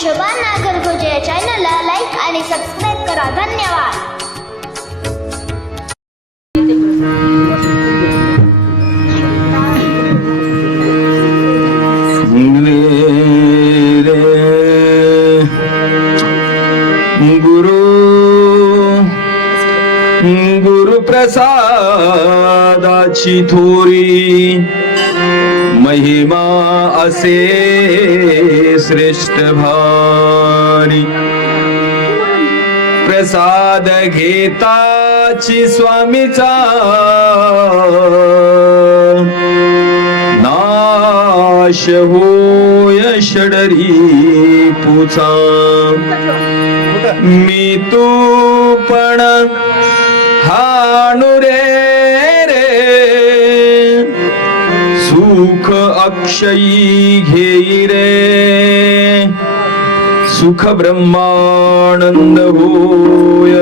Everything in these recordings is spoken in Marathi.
शोभा नागरगोजे या चॅनलला लाईक आणि सबस्क्राईब करा. धन्यवाद. गुरुप्रसादाची थोरी महिमा असे श्रेष्ठ भारी. प्रसाद घेताची स्वामीचा नाश होय षडरी पुचा. मी तू पण हाणू रे सुख अक्षयी घेई रे. सुख ब्रह्मानंद होय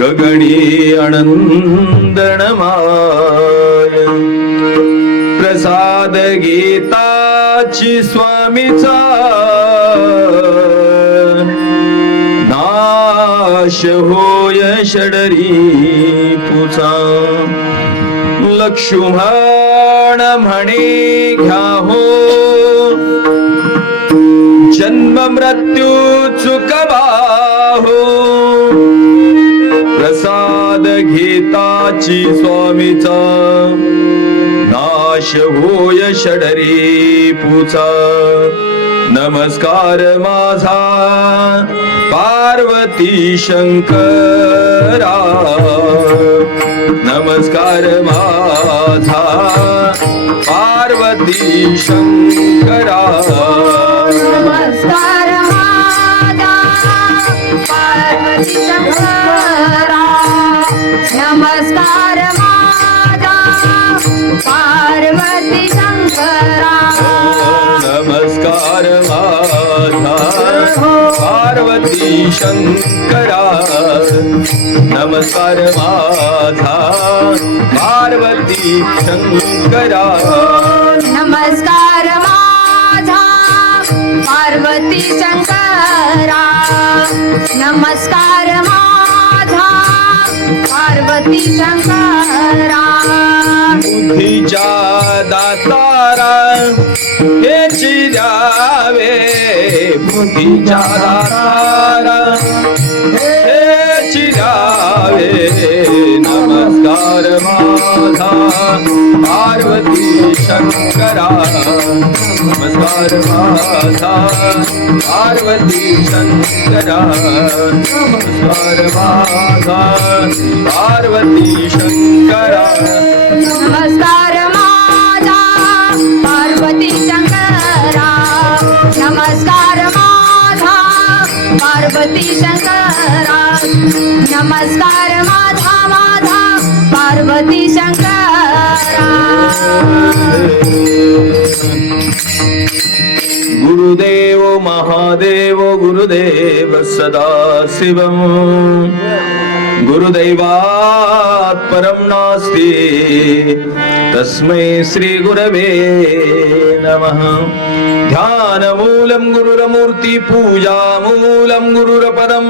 गगणी आनंदनमाय. प्रसाद घेताची स्वामीचा नाश होय षडरी पुचा. लक्ष्मण म्हणे घ्या हो जन्म मृत्यू चुकवा हो. प्रसाद घेताची स्वामीचा नाश होय षडरी पुचा. नमस्कार माझा पार्वती शंकरा. नमस्कार माझा पार्वती शंकरा. नमस्कार माझा पार्वती शंकरा. नमस्कार माझा पार्वती शंकरा. नमस्कार माझा पार्वती शंकरा. नमस्कार माझा पार्वती शंकरा. नमस्कार माझा पार्वती शंकरा. नमस्कार माझा पार्वती शंकरा. बुद्धीच्या दातारा हेची द्यावे. बुद्धीच्या दातारा हेची द्यावे. नमस्कार माझा पार्वती शंकरा. नमस्कार माझा पार्वती शंकरा. नमस्कार माझा पार्वती शंकरा. नमस्कार माझा पार्वती शंकरा. नमस्कार माझा पार्वती शंकरा. नमस्कार माझा पार्वती शंकरा. गुरुदेव महादेव गुरुदेव सदाशिवम. गुरुदैवात् परं नास्ति तस्मै श्री गुरवे नमः. ध्यानमूलं गुरुरमूर्ति पूजामूलं गुरुरपदं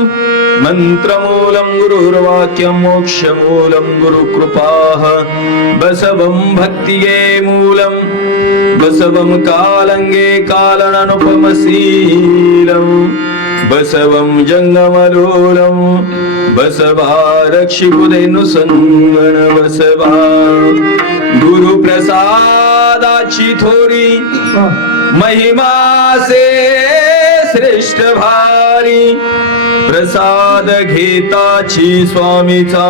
मंत्रमूलं गुरुर्वाक्यं मोक्षमूलं गुरुकृपाः. बसवं भक्तिये मूलं बसवं कालंगे कालननुपमशीलं. बसवं जंगमलोलं बसवा रक्षिकुदेनुसंगण. बसवा गुरुप्रसादाची थोरी महिमा से श्रेष्ठ भारी. प्रसाद घेताची स्वामीचा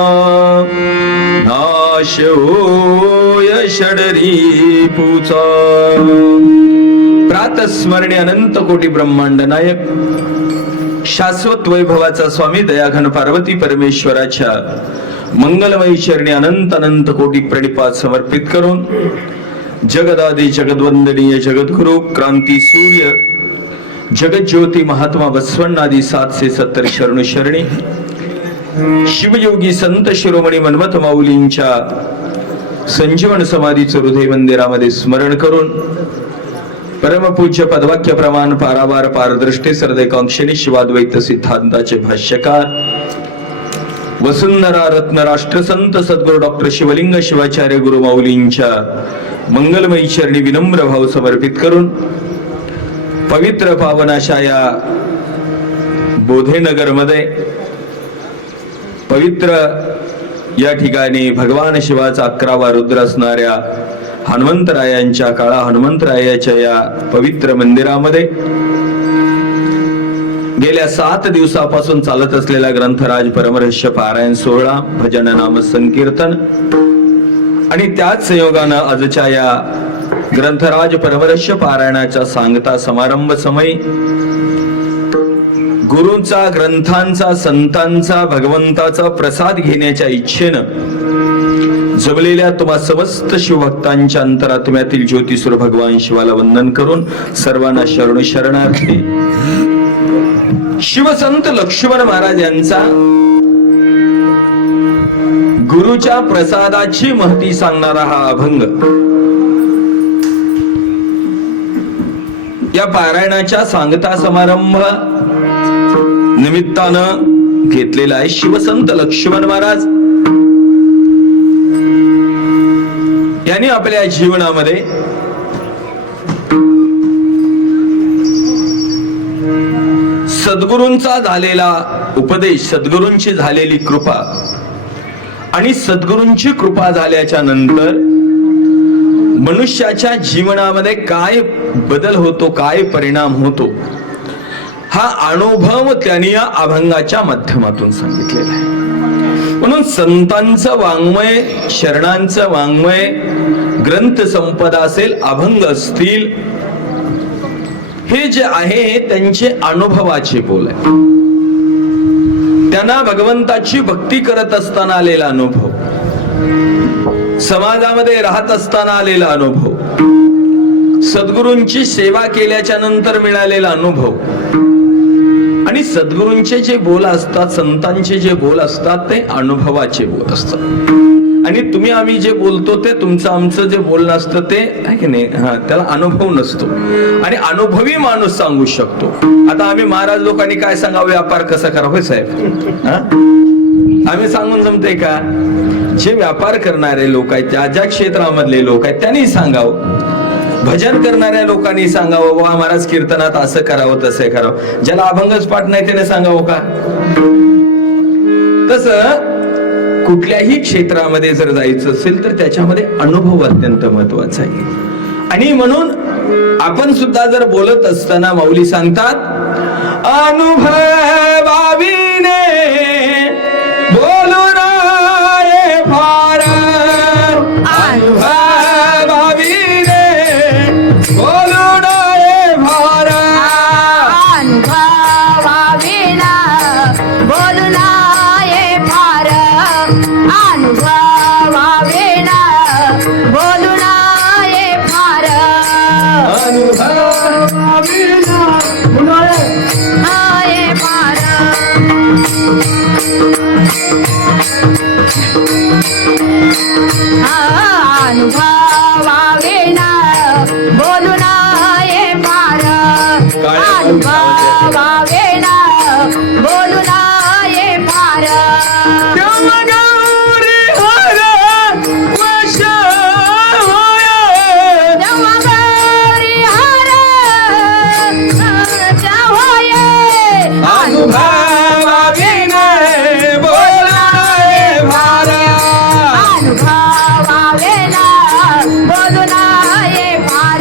नाश होय षडरी पुचा. प्रातस्मरणे अनंत कोटी ब्रह्मांड नायक शाश्वत वैभवाचा स्वामी दयाघन पार्वती परमेश्वराच्या मंगलमयी चरणी अनंत अनंत कोटी प्रणिपात समर्पित करून जगदादी जगद्वंदनीय जगद्गुरु क्रांती सूर्य जगज्योती महात्मा बसवण्णादी 770 शरणु शरणी शिवयोगी संत शिरोमणी मन्मथ माऊलींच्या संजीवन समाधीचं हृदय मंदिरामध्ये स्मरण करून परमपूज्य पदवाक्य प्रमाण पारावार पारदृष्टी सरदेकांक्षिणी शिवाद्वैत सिद्धांताचे भाष्यकार वसुंधरा रत्न राष्ट्रसंत सद्गुरु डॉक्टर शिवलिंग शिवाचार्य गुरु माऊलींच्या मंगलमयी चरणी विनम्र भाव समर्पित करून पवित्र पावन अशा या बोधेनगर मध्ये पवित्र या ठिकाणी भगवान शिवाचा 11वा रुद्र असणाऱ्या हनुमंतरायांच्या काळा हनुमंतरायाच्या या पवित्र मंदिरामध्ये गेल्या 7 दिवसापासून चालत असलेला ग्रंथराज परमरहस्य पारायण सोहळा भजन नाम संकीर्तन आणि त्याच संयोगानं आजच्या या ग्रंथराज परमरहस्य पारायणाच्या सांगता समारंभ समयी गुरूंचा ग्रंथांचा संतांचा भगवंताचा प्रसाद घेण्याच्या इच्छेनं जमलेल्या तुम्हा समस्त शिवभक्तांच्या अंतरात्म्यातील ज्योतिस्वरूप भगवान शिवाला वंदन करून सर्वांना शरणू शरणार्थी शिवसंत लक्ष्मण महाराज यांचा गुरुच्या प्रसादाची महती सांगणारा हा अभंग या पारायणाच्या सांगता समारंभ निमित्तानं घेतलेला आहे. शिवसंत लक्ष्मण महाराज यांनी आपल्या जीवनामध्ये सद्गुरूंचा झालेला उपदेश, सद्गुरूंची झालेली कृपा आणि सद्गुरूंची कृपा झाल्याच्या नंतर मनुष्याच्या जीवनामध्ये काय बदल होतो, काय परिणाम होतो, हा अनुभव त्यांनी या अभंगाच्या माध्यमातून सांगितलेला आहे. म्हणून संतांचं वाङ्मय, शरणांचं वाङ्मय, ग्रंथ संपदा असेल, अभंग असतील, हे जे आहे त्यांचे अनुभवाचे बोल आहे. त्यांना भगवंताची भक्ती करत असताना आलेला अनुभव, समाजामध्ये राहत असताना आलेला अनुभव, सद्गुरूंची सेवा केल्याच्या नंतर मिळालेला अनुभव आणि सद्गुरूंचे जे बोल असतात, संतांचे जे बोल असतात ते अनुभवाचे बोल असतात. आणि तुम्ही आम्ही जे बोलतो ते तुमचं आमचं जे बोलणं असतं ते आहे की नाही, त्याला अनुभव नसतो आणि अनुभवी माणूस सांगू शकतो. आता आम्ही महाराज लोकांनी काय सांगावं, व्यापार कसा करावा साहेब, आम्ही सांगून जमते का? जे व्यापार करणारे लोक आहेत, ज्या क्षेत्रामधले लोक आहेत त्यांनी सांगावं. भजन करणाऱ्या लोकांनी सांगावं, वा महाराज कीर्तनात असं करावं तसं करावं. ज्याला अभंगच पाठ नाही त्याने सांगावं का? तसं कुठल्याही क्षेत्रामध्ये जर जायचं असेल तर त्याच्यामध्ये अनुभव अत्यंत महत्वाचा आहे. आणि म्हणून आपण सुद्धा जर बोलत असताना माऊली सांगतात, अनुभवाविने बोलू नये फार, अनुभवाविने बोलू नये फार, अनुभवाविना बोलू नये फार, अनुभवाविना बोलू नये फार, अनुभवाविना नये फार, अनुभवाविना बोलू नये फार, अनुभवाविना बोलू नये फार,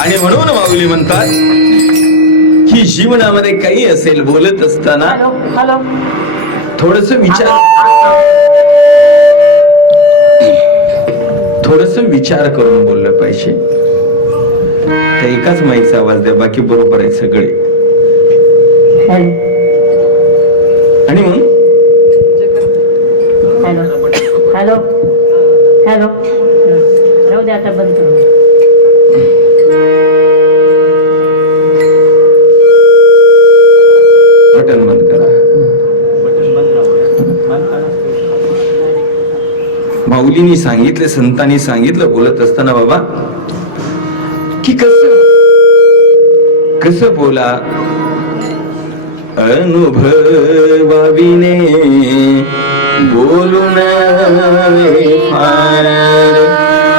आणि म्हणून माऊली म्हणतात की जीवनामध्ये काही असेल बोलत असताना थोडस विचार थोडस विचार करून बोललं पाहिजे. त्या एकाच माईचा आवाज द्या, बाकी बरोबर आहे सगळे. आणि मग हॅलो हॅलो हॅलो राहू दे आता बंद करू. बटन बंद करा. माऊलींनी सांगितले, संतांनी सांगितलं बोलत असताना बाबा की कसं बोला अनुभवाविने बोलून फार.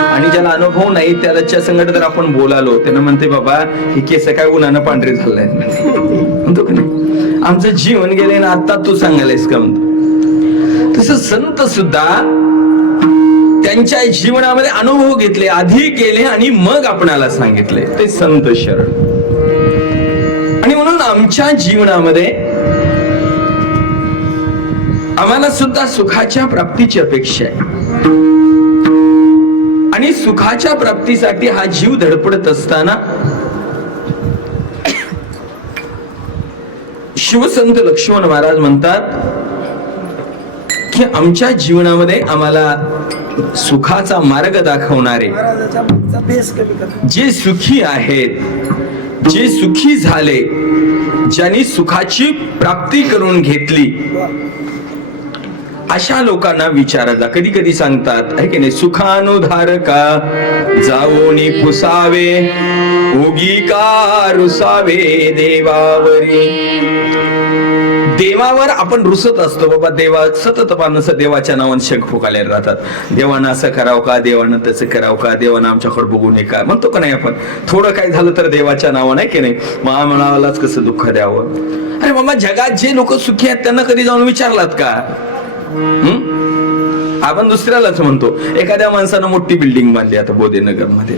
आणि ज्याला अनुभव नाही त्याच्या संगत जर आपण बोलालो त्यानं म्हणते बाबा हे केस काय उन्हानं पांढरे झालंय म्हणतो की नाही, आमचं जीवन गेले ना आता तू सांगायलायस का म्हणतो. तसं संत सुद्धा त्यांच्या जीवनामध्ये अनुभव घेतले, आधी गेले आणि मग आपणाला सांगितले, ते संत शरण. आणि म्हणून आमच्या जीवनामध्ये आम्हाला सुद्धा सुखाच्या प्राप्तीची अपेक्षा आहे. आणि सुखाच्या प्राप्तीसाठी हा जीव धडपडत असताना शिवसंत लक्ष्मण महाराज म्हणतात की आमच्या जीवनामध्ये आम्हाला सुखाचा मार्ग दाखवणारे जे सुखी आहेत, जे सुखी झाले, ज्यांनी सुखाची प्राप्ती करून घेतली, अशा लोकांना विचारा जा. कधी कधी सांगतात आहे की नाही, सुखानुधारका जाऊनी पुसावे, उगी का रुसावे देवावरी. देवावर आपण रुसत असतो बाबा, देवा सतत माणसं देवाच्या नावाने शेक फुकायला राहतात. देवानं असं करावं का, देवानं तसं करावं का, देवानं आमच्याकडे बघू नये का म्हणतो का नाही आपण. थोडं काही झालं तर देवाच्या नावानं आहे की नाही, महामनालाच कसं दुःख द्यावं. अरे बाबा जगात जे लोक सुखी आहेत त्यांना कधी जाऊन विचारलात का? आपण दुसऱ्यालाच म्हणतो. एखाद्या माणसानं मोठी बिल्डिंग बांधली आता बोधेनगर मध्ये,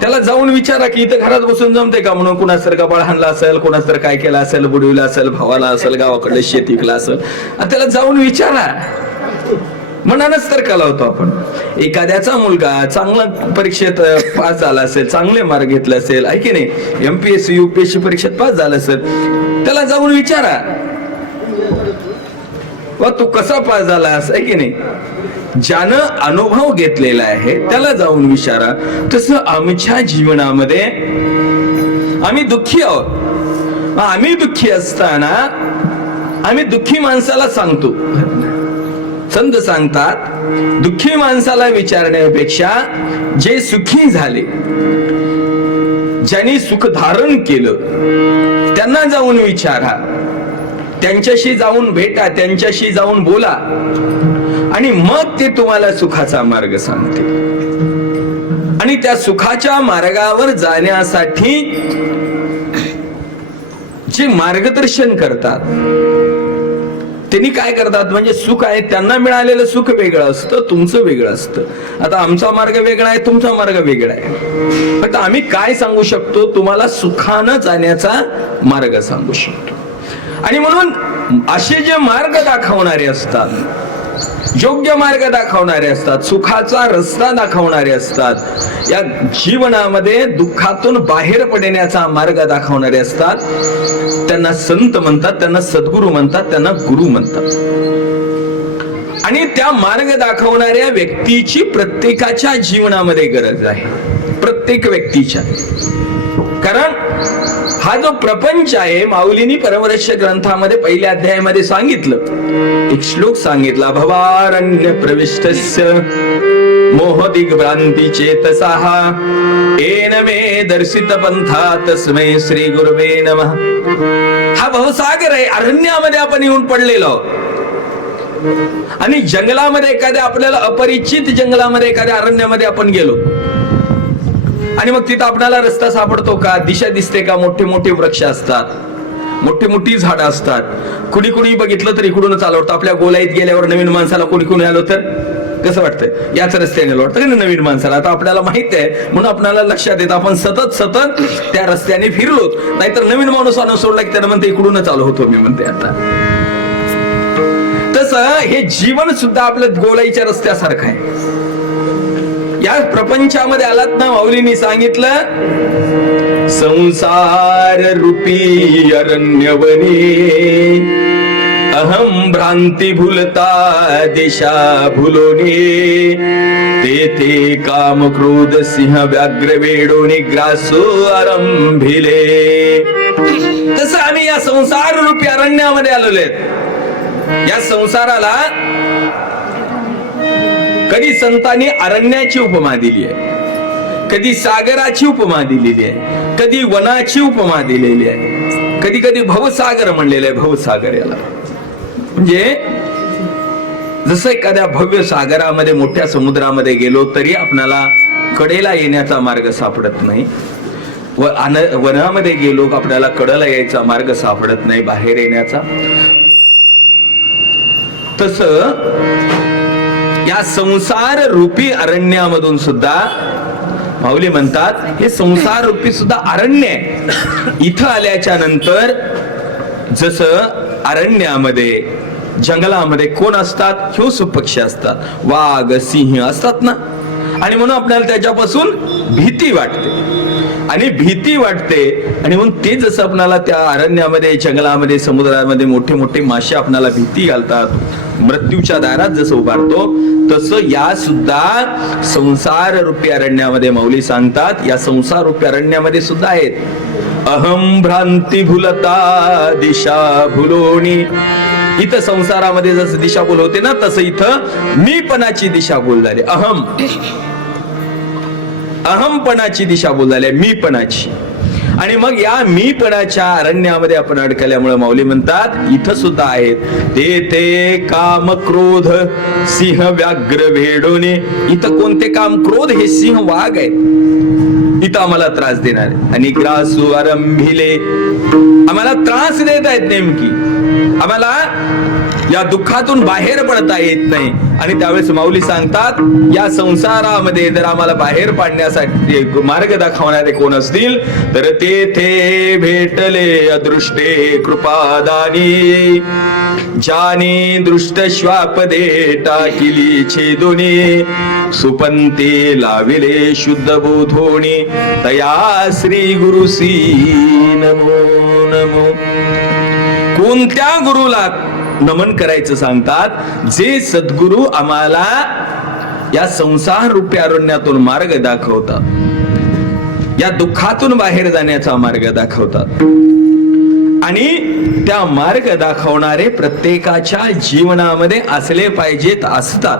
त्याला जाऊन विचारा की इथं घरात बसून जमते का म्हणून. कुणास तर कपाळ हाणला असेल, कुणास तर काय केलं असेल, बुडविला असेल, भावाला असेल, गावाकडे शेत विकला असेल, त्याला जाऊन विचारा. मनानच तर कलावतो आपण. एखाद्याचा मुलगा चांगला परीक्षेत पास झाला असेल, चांगले मार्क घेतले असेल आहे की नाही, MPSC UPSC परीक्षेत पास झाला असेल, त्याला जाऊन विचारा वा तू कसा पास झालास आहे की नाही. ज्यानं अनुभव घेतलेला आहे त्याला जाऊन विचारा. तसं आमच्या जीवनामध्ये आम्ही दुःखी आहोत. आम्ही दुःखी असताना आम्ही दुःखी माणसाला सांगतो. संत सांगतात दुःखी माणसाला विचारण्यापेक्षा जे सुखी झाले, ज्यांनी सुख धारण केलं, त्यांना जाऊन विचारा, त्यांच्याशी जाऊन भेटा, त्यांच्याशी जाऊन बोला, आणि मग ते तुम्हाला सुखाचा मार्ग सांगते. आणि त्या सुखाच्या मार्गावर जाण्यासाठी जे मार्गदर्शन करतात त्यांनी काय करतात, म्हणजे सुख आहे त्यांना मिळालेलं सुख वेगळं असतं, तुमचं वेगळं असतं. आता आमचा मार्ग वेगळा आहे, तुमचा मार्ग वेगळा आहे. फक्त आम्ही काय सांगू शकतो, तुम्हाला सुखानं जाण्याचा मार्ग सांगू शकतो. आणि म्हणून असे जे मार्ग दाखवणारे असतात, योग्य मार्ग दाखवणारे असतात, सुखाचा रस्ता दाखवणारे असतात, या जीवनामध्ये दुःखातून बाहेर पडण्याचा मार्ग दाखवणारे असतात, त्यांना संत म्हणतात, त्यांना सद्गुरू म्हणतात, त्यांना गुरु म्हणतात. आणि त्या मार्ग दाखवणाऱ्या व्यक्तीची प्रत्येकाच्या जीवनामध्ये गरज आहे, प्रत्येक व्यक्तीच्या. कारण हा जो प्रपंच आहे, माऊलींनी परमरहस्य ग्रंथामध्ये पहिल्या अध्यायामध्ये सांगितलं, एक श्लोक सांगितला, भवारण्य प्रविष्टस्य मोह दिग्भ्रांती चेतसाः येन मे दर्शित पंथा तस्मै श्री गुरुवे नमः. हा भवसागर आहे, अरण्यामध्ये आपण येऊन पडलेलो आहोत. आणि जंगलामध्ये एखाद्या आपल्याला अपरिचित जंगलामध्ये एखाद्या अरण्यामध्ये आपण गेलो आणि मग तिथं आपल्याला रस्ता सापडतो का, दिशा दिसते का. मोठे मोठे वृक्ष असतात, मोठी मोठी झाडं असतात. कुणी कुणी बघितलं तर इकडून चालवतं. आपल्या गोलाईत गेल्यावर नवीन माणसाला कोणी कोणी आलो तर कसं वाटतं, याच रस्त्याने वाटतं का नवीन माणसाला. आता आपल्याला माहित आहे म्हणून आपल्याला लक्षात येतं, आपण सतत सतत त्या रस्त्याने फिरलो. नाहीतर नवीन माणूस आणून सोडला की त्याला म्हणते इकडून चालू होतो मी म्हणते. आता तसं हे जीवन सुद्धा आपल्या गोलाईच्या रस्त्यासारखं आहे. या प्रपंचामध्ये आलात ना, माऊलींनी सांगितलं संसार रूपी अरण्यवने अहम भ्रांती भूलता दिशा भुलोनी ते काम क्रोध सिंह व्याघ्र वेडोनी ग्रासो आरंभिले. तसं आम्ही या संसार रूपी अरण्यामध्ये आलेलो आहेत. या संसाराला कधी संतांनी अरण्याची उपमा दिली आहे, कधी सागराची उपमा दिलेली आहे, कधी वनाची उपमा दिलेली आहे, कधी कधी भवसागर म्हणलेलं आहे. भवसागर याला म्हणजे जसं एखाद्या भव्य सागरामध्ये मोठ्या समुद्रामध्ये गेलो तरी आपल्याला कडेला येण्याचा मार्ग सापडत नाही, वनामध्ये गेलो आपल्याला कडेला यायचा मार्ग सापडत नाही, बाहेर येण्याचा. तसं या संसार रूपी अरण्यामधून सुद्धा माऊली म्हणतात हे संसार रूपी सुद्धा अरण्य आहे. इथं आल्याच्या नंतर जसं अरण्यामध्ये जंगलामध्ये कोण असतात, हिंस्र पक्षी असतात, वाघ सिंह असतात ना, आणि म्हणून आपल्याला त्याच्यापासून भीती वाटते आणि भीती वाटते. आणि म्हणून ते जसं आपल्याला त्या अरण्यामध्ये जंगलामध्ये समुद्रामध्ये मोठे मोठे मासे आपल्याला भीती घालतात, मृत्यूच्या दारात जसं उभारतो, तसं या सुद्धा संसार रूपी अरण्यामध्ये माऊली सांगतात या संसार रूपी अरण्यामध्ये सुद्धा आहेत अहम भ्रांती भूलता दिशा भुलोनी. इथं संसारामध्ये जसं दिशा भूल होते ना, तसं इथं मीपणाची दिशा भूल झाली. अहमपणाची दिशा भूल झाली, मीपणाची. आणि मग या मीपणाच्या अरण्यामध्ये आपण अडकल्यामुळे माऊली म्हणतात इथं सुद्धा आहेत ते काम क्रोध सिंह व्याघ्र भेडोने. इथं कोणते काम, क्रोध हे सिंह वाघ आहेत इथं आम्हाला त्रास देणार, आणि ग्रासू आरंभिले आम्हाला त्रास देत आहेत, नेमकी आम्हाला या दुःखातून बाहेर पडता येत नाही. आणि त्यावेळेस माऊली सांगतात या संसारामध्ये जर आम्हाला बाहेर पाडण्यासाठी मार्ग दाखवणारे कोण असतील तर ते भेटले अदृष्टे कृपादानी जानी दृष्ट श्वापदे टाकिली छेदोनी सुपंते लाविले शुद्ध बोधोणी तया श्री गुरुसी नमो नमो. कोणत्या गुरुला नमन करायचं सांगतात, जे सद्गुरु आम्हाला या संसार रूपी अरण्यातून मार्ग दाखवतात, या दुःखातून बाहेर जाण्याचा मार्ग दाखवतात. आणि त्या मार्ग दाखवणारे प्रत्येकाच्या जीवनामध्ये असले पाहिजेत, असतात.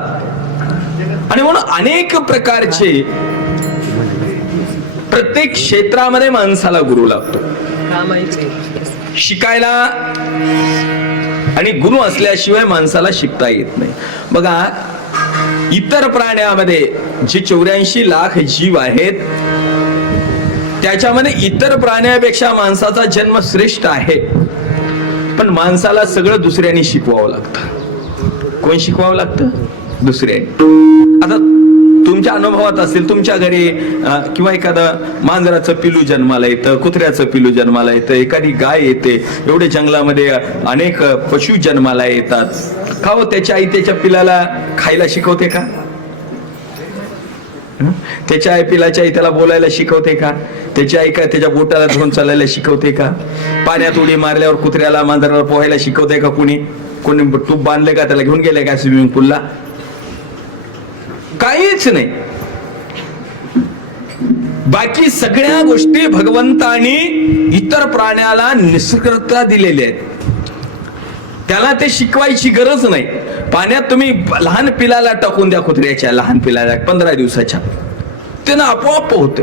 आणि म्हणून अनेक प्रकारचे प्रत्येक क्षेत्रामध्ये माणसाला गुरु लागतो शिकायला, आणि गुरु असल्याशिवाय माणसाला शिकता येत नाही. बघा इतर प्राण्यामध्ये जे 84 लाख जीव आहेत त्याच्यामध्ये इतर प्राण्यापेक्षा माणसाचा जन्म श्रेष्ठ आहे, पण माणसाला सगळं दुसऱ्यांनी शिकवावं लागतं. कोण शिकवावं लागतं? दुसऱ्यांनी. आता तुमच्या अनुभवात असेल, तुमच्या घरी किंवा एखादं मांजराचं पिलू जन्माला येतं, कुत्र्याचं पिलू जन्माला येतं, एखादी गाय येते, एवढे जंगलामध्ये अनेक पशु जन्माला येतात. का हो, त्याची आई त्याच्या पिलाला खायला शिकवते का? त्याच्या आई पिलाच्या आई त्याला बोलायला शिकवते का? त्याची आई काय त्याच्या बोटाला धरून चालायला शिकवते का? पाण्यात उडी मारल्यावर कुत्र्याला मांजराला पोहायला शिकवते का? कोणी टूप बांधले का? त्याला घेऊन गेले का स्विमिंग पूलला? काहीच नाही. बाकी सगळ्या गोष्टी भगवंतानी इतर प्राण्याला निसर्गता दिलेल्या आहेत, त्याला ते शिकवायची गरज नाही. पाण्यात तुम्ही लहान पिलाला टाकून द्या, कुत्र्याच्या लहान पिलाला 15 दिवसाच्या, त्यानं आपोआप पोहते.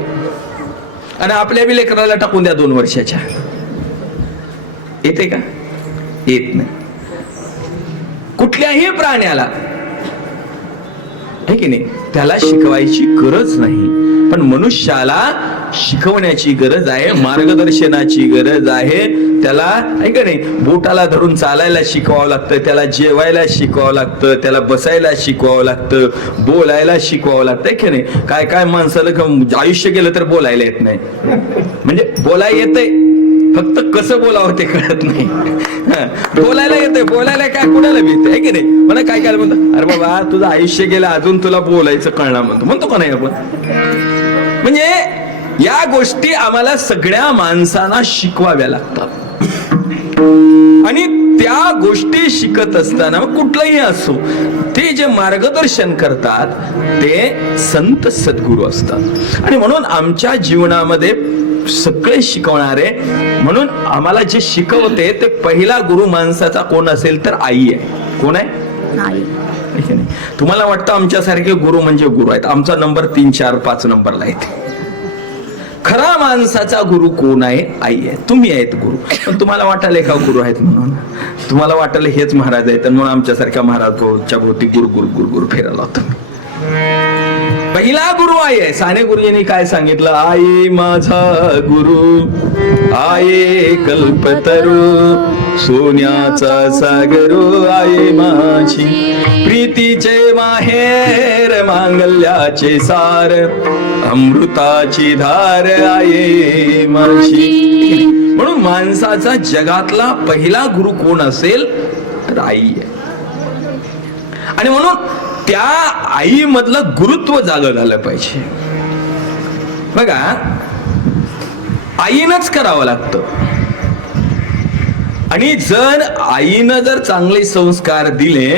आणि आपल्या बी लेकराला टाकून द्या 2 वर्षाच्या, येते का? येत नाही. कुठल्याही प्राण्याला आहे की नाही, त्याला शिकवायची गरज नाही. पण मनुष्याला शिकवण्याची गरज आहे, मार्गदर्शनाची गरज आहे. त्याला आहे का नाही, बोटाला धरून चालायला शिकवावं लागतं, त्याला जेवायला शिकवावं लागतं, त्याला बसायला शिकवावं लागतं, बोलायला शिकवावं लागतं की नाही. काय काय माणसाला आयुष्य गेलं तर बोलायला येत नाही, म्हणजे बोलायला येतंय, फक्त कसं बोलावं ते कळत नाही. बोलायला येते, बोलायला काय कुणाला भीते आहे की नाही. मला काय काय म्हणतो, अरे बाबा तुझं आयुष्य गेलं अजून तुला बोलायचं कळणार म्हणतो का नाही आपण. म्हणजे या गोष्टी आम्हाला सगळ्या माणसांना शिकवाव्या लागतात. आणि त्या गोष्टी शिकत असताना कुठलंही असो, ते जे मार्गदर्शन करतात ते संत सद्गुरू असतात. आणि म्हणून आमच्या जीवनामध्ये सगळे शिकवणारे, म्हणून आम्हाला जे शिकवते ते पहिला गुरु माणसाचा कोण असेल तर आई आहे. कोण आहे? आई. तुम्हाला वाटतं आमच्यासारखे गुरु म्हणजे गुरु आहेत, आमचा नंबर 3, 4, 5 नंबरला आहे. खरा माणसाचा गुरु कोण आहे? आई आहे. तुम्ही आहेत गुरु. पण तुम्हाला वाटायला का गुरु आहेत म्हणून, तुम्हाला वाटायला हेच महाराज आहेत म्हणून आमच्यासारख्या महाराजच्या भोवती गुरु गुरु गुरु गुरु फिरायला होता. पहिला गुरु आई आहे. साने गुरुजींनी काय सांगितलं, आई माझा गुरु, आई कल्पतरू, सोन्याचा सागरू आई माझी, प्रीतीचे माहेर, मांगल्याचे सार, अमृताची धार आई माझी. म्हणून माणसाचा जगातला पहिला गुरु कोण असेल तर आई आहे. आणि म्हणून त्या आई मधलं गुरुत्व जागं झालं पाहिजे. बघा, आईनच करावं लागतं. आणि जर आईनं जर चांगले संस्कार दिले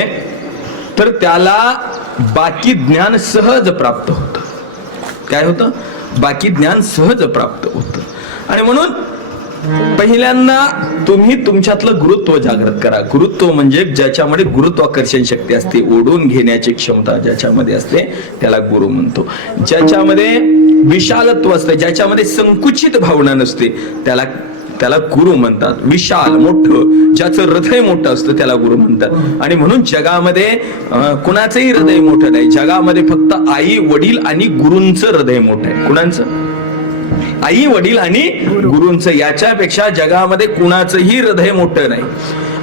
तर त्याला बाकी ज्ञान सहज प्राप्त होतं. काय होतं? बाकी ज्ञान सहज प्राप्त होतं. आणि म्हणून पहिल्यांदा तुम्ही तुमच्यातलं गुरुत्व जागृत करा. गुरुत्व म्हणजे ज्याच्यामध्ये गुरुत्वाकर्षण शक्ती असते, ओढून घेण्याची क्षमता ज्याच्यामध्ये असते त्याला गुरु म्हणतो. ज्याच्यामध्ये विशालत्व असते, ज्याच्यामध्ये संकुचित भावना नसते त्याला गुरु म्हणतात. विशाल, मोठं, ज्याचं हृदय मोठं असतं त्याला गुरु म्हणतात. आणि म्हणून जगामध्ये कुणाचंही हृदय मोठं नाही. जगामध्ये फक्त आई, वडील आणि गुरूंचं हृदय मोठं आहे. कुणाचं? आई, वडील आणि गुरूंचं. याच्यापेक्षा जगामध्ये कुणाचंही हृदय मोठं नाही.